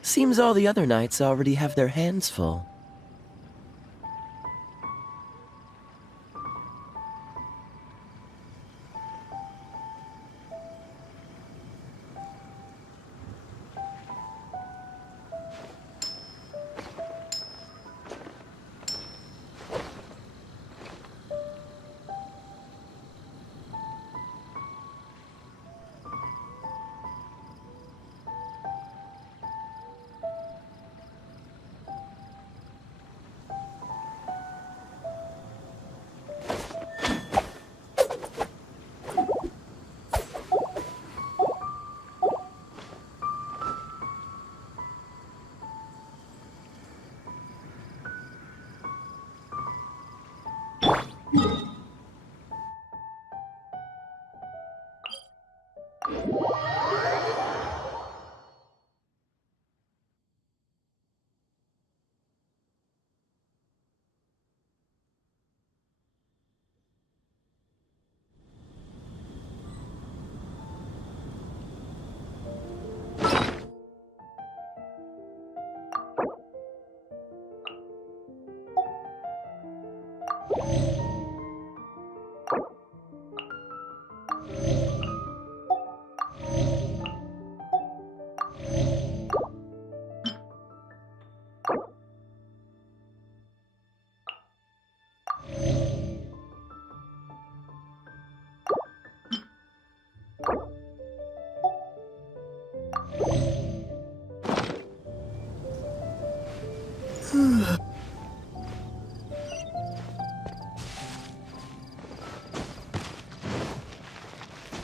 Seems all the other knights already have their hands full.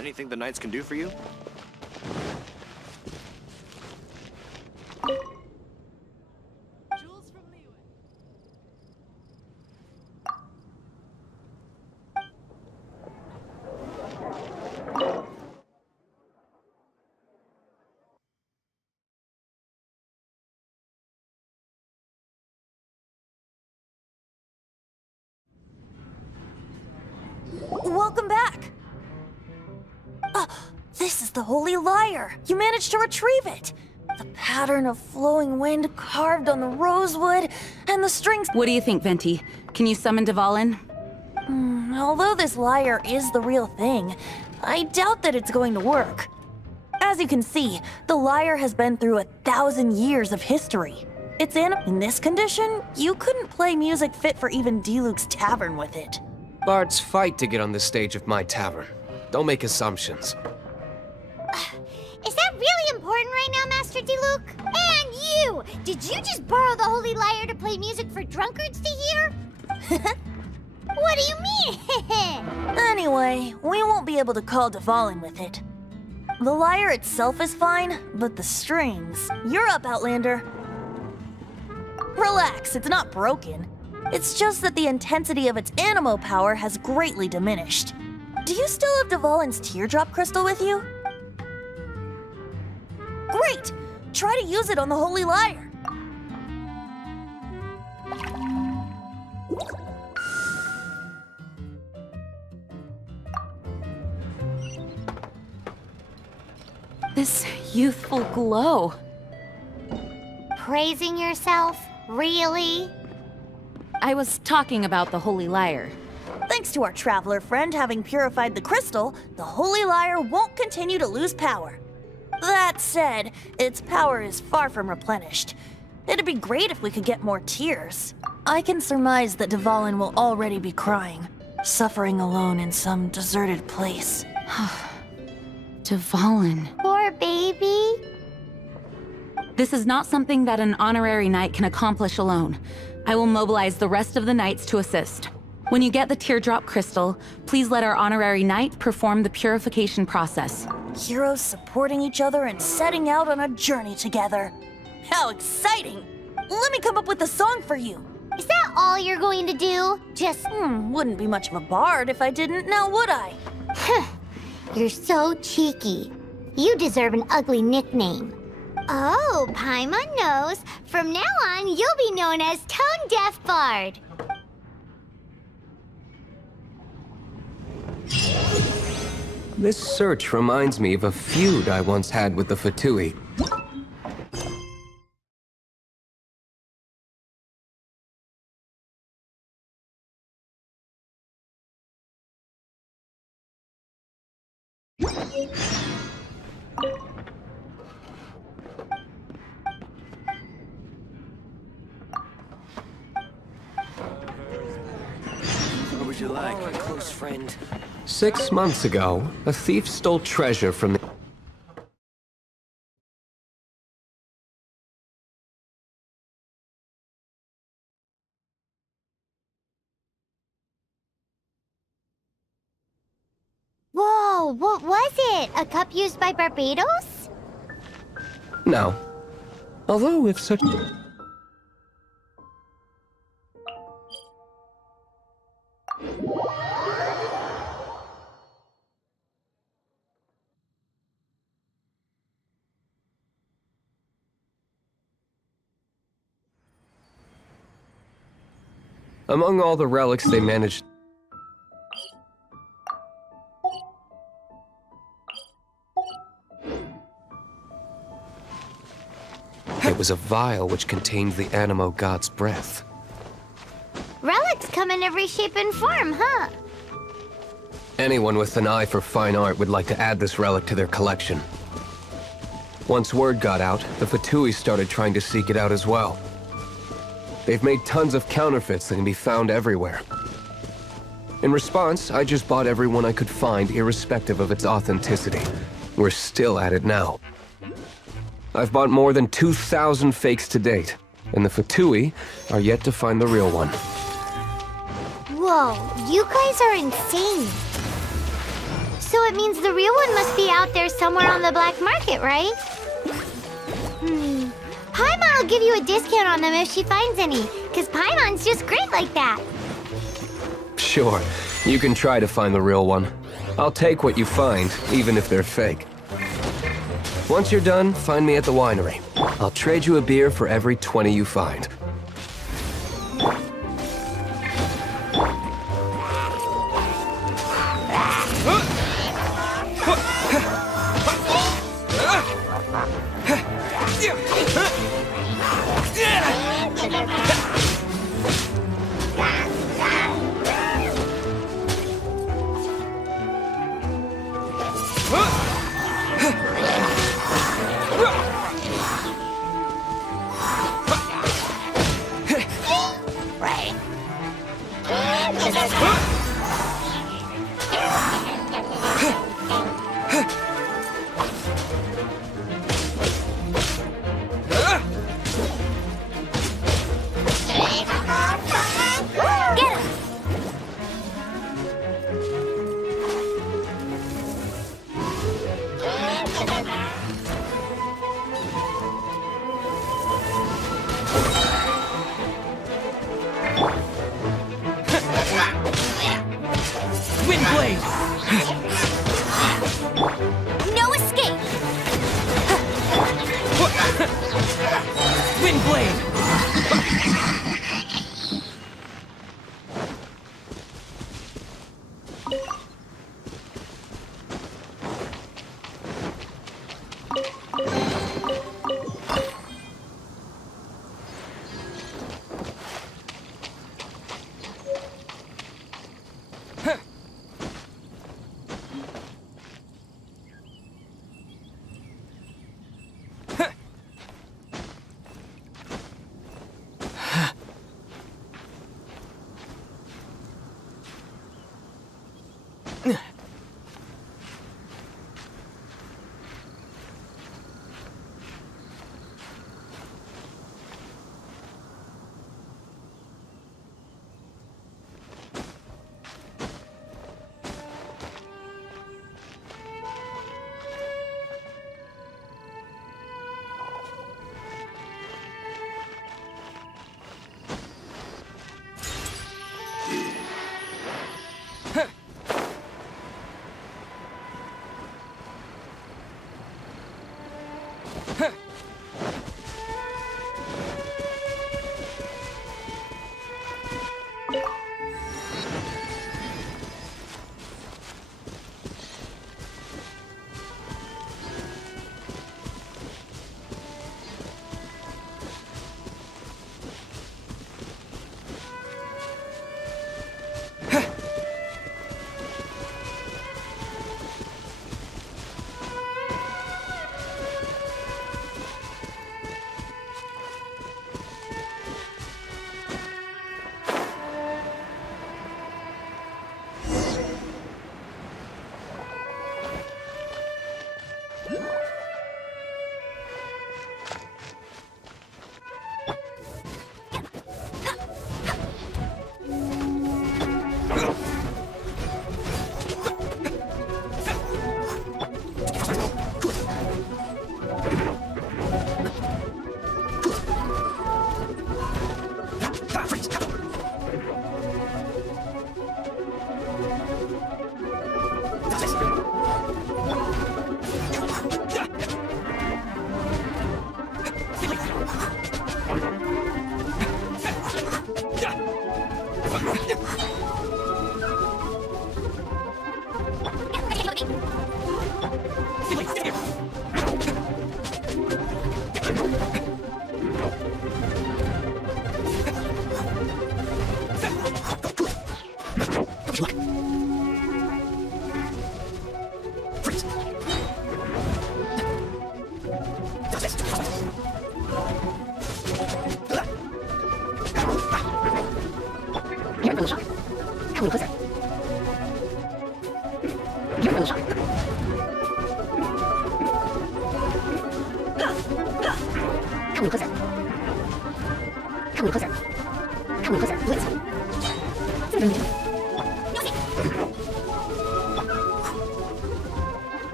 Anything the knights can do for you? Welcome back! This is the Holy Lyre! You managed to retrieve it! The pattern of flowing wind carved on the rosewood, and the strings— What do you think, Venti? Can you summon Dvalin? Although this lyre is the real thing, I doubt that it's going to work. As you can see, the lyre has been through 1,000 years of history. It's in this condition, you couldn't play music fit for even Diluc's tavern with it. Bards fight to get on the stage of my tavern. Don't make assumptions. Is that really important right now, Master Diluc? And you! Did you just borrow the Holy Lyre to play music for drunkards to hear? What do you mean? Anyway, we won't be able to call Dvalin with it. The lyre itself is fine, but the strings— You're up, Outlander. Relax, it's not broken. It's just that the intensity of its animo power has greatly diminished. Do you still have Dvalin's teardrop crystal with you? Great! Try to use it on the Holy Lyre. This youthful glow. Praising yourself? Really? I was talking about the Holy Lyre. Thanks to our traveler friend having purified the crystal, the Holy Lyre won't continue to lose power. That said, its power is far from replenished. It'd be great if we could get more tears. I can surmise that Dvalin will already be crying, suffering alone in some deserted place. Dvalin. Poor baby. This is not something that an honorary knight can accomplish alone. I will mobilize the rest of the knights to assist. When you get the teardrop crystal, please let our honorary knight perform the purification process. Heroes supporting each other and setting out on a journey together. How exciting! Let me come up with a song for you. Is that all you're going to do? Just— Wouldn't be much of a bard if I didn't, now would I? You're so cheeky. You deserve an ugly nickname. Oh, Paimon knows. From now on, you'll be known as Tone Deaf Bard. This search reminds me of a feud I once had with the Fatui. What would you like? Oh, my close friend. 6 months ago, a thief stole treasure from the... Whoa, what was it? A cup used by Barbados? No. Although if such... Among all the relics they managed... It was a vial which contained the Animo God's breath. Relics come in every shape and form, huh? Anyone with an eye for fine art would like to add this relic to their collection. Once word got out, the Fatui started trying to seek it out as well. They've made tons of counterfeits that can be found everywhere. In response, I just bought every one I could find, irrespective of its authenticity. We're still at it now. I've bought more than 2,000 fakes to date, and the Fatui are yet to find the real one. Whoa, you guys are insane. So it means the real one must be out there somewhere on the black market, right? Paimon will give you a discount on them if she finds any, because Paimon's just great like that. Sure, you can try to find the real one. I'll take what you find, even if they're fake. Once you're done, find me at the winery. I'll trade you a beer for every 20 you find. No escape! Windblade!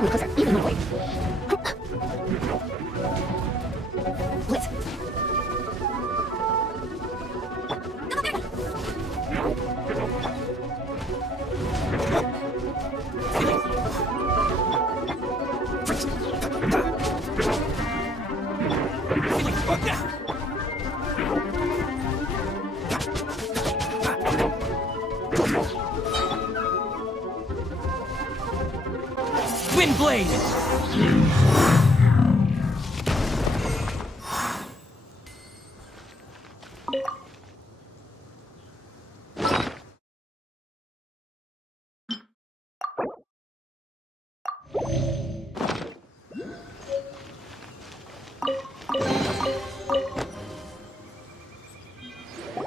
coming closer, even more. Blitz. Windblade!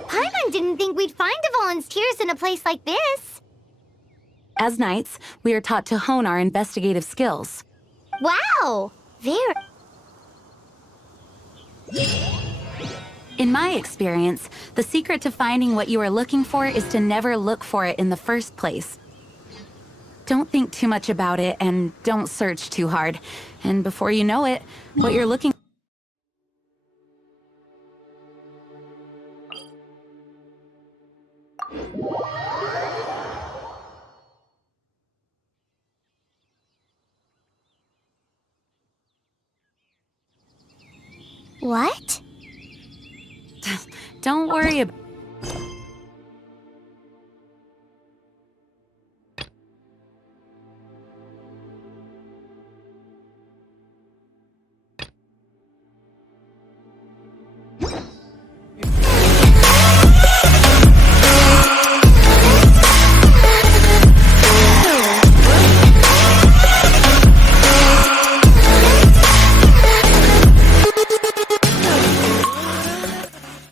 Paimon didn't think we'd find the volunteers in a place like this. As knights, we are taught to hone our investigative skills. Wow! Very... In my experience, the secret to finding what you are looking for is to never look for it in the first place. Don't think too much about it and don't search too hard. And before you know it, what you're looking What? Don't worry about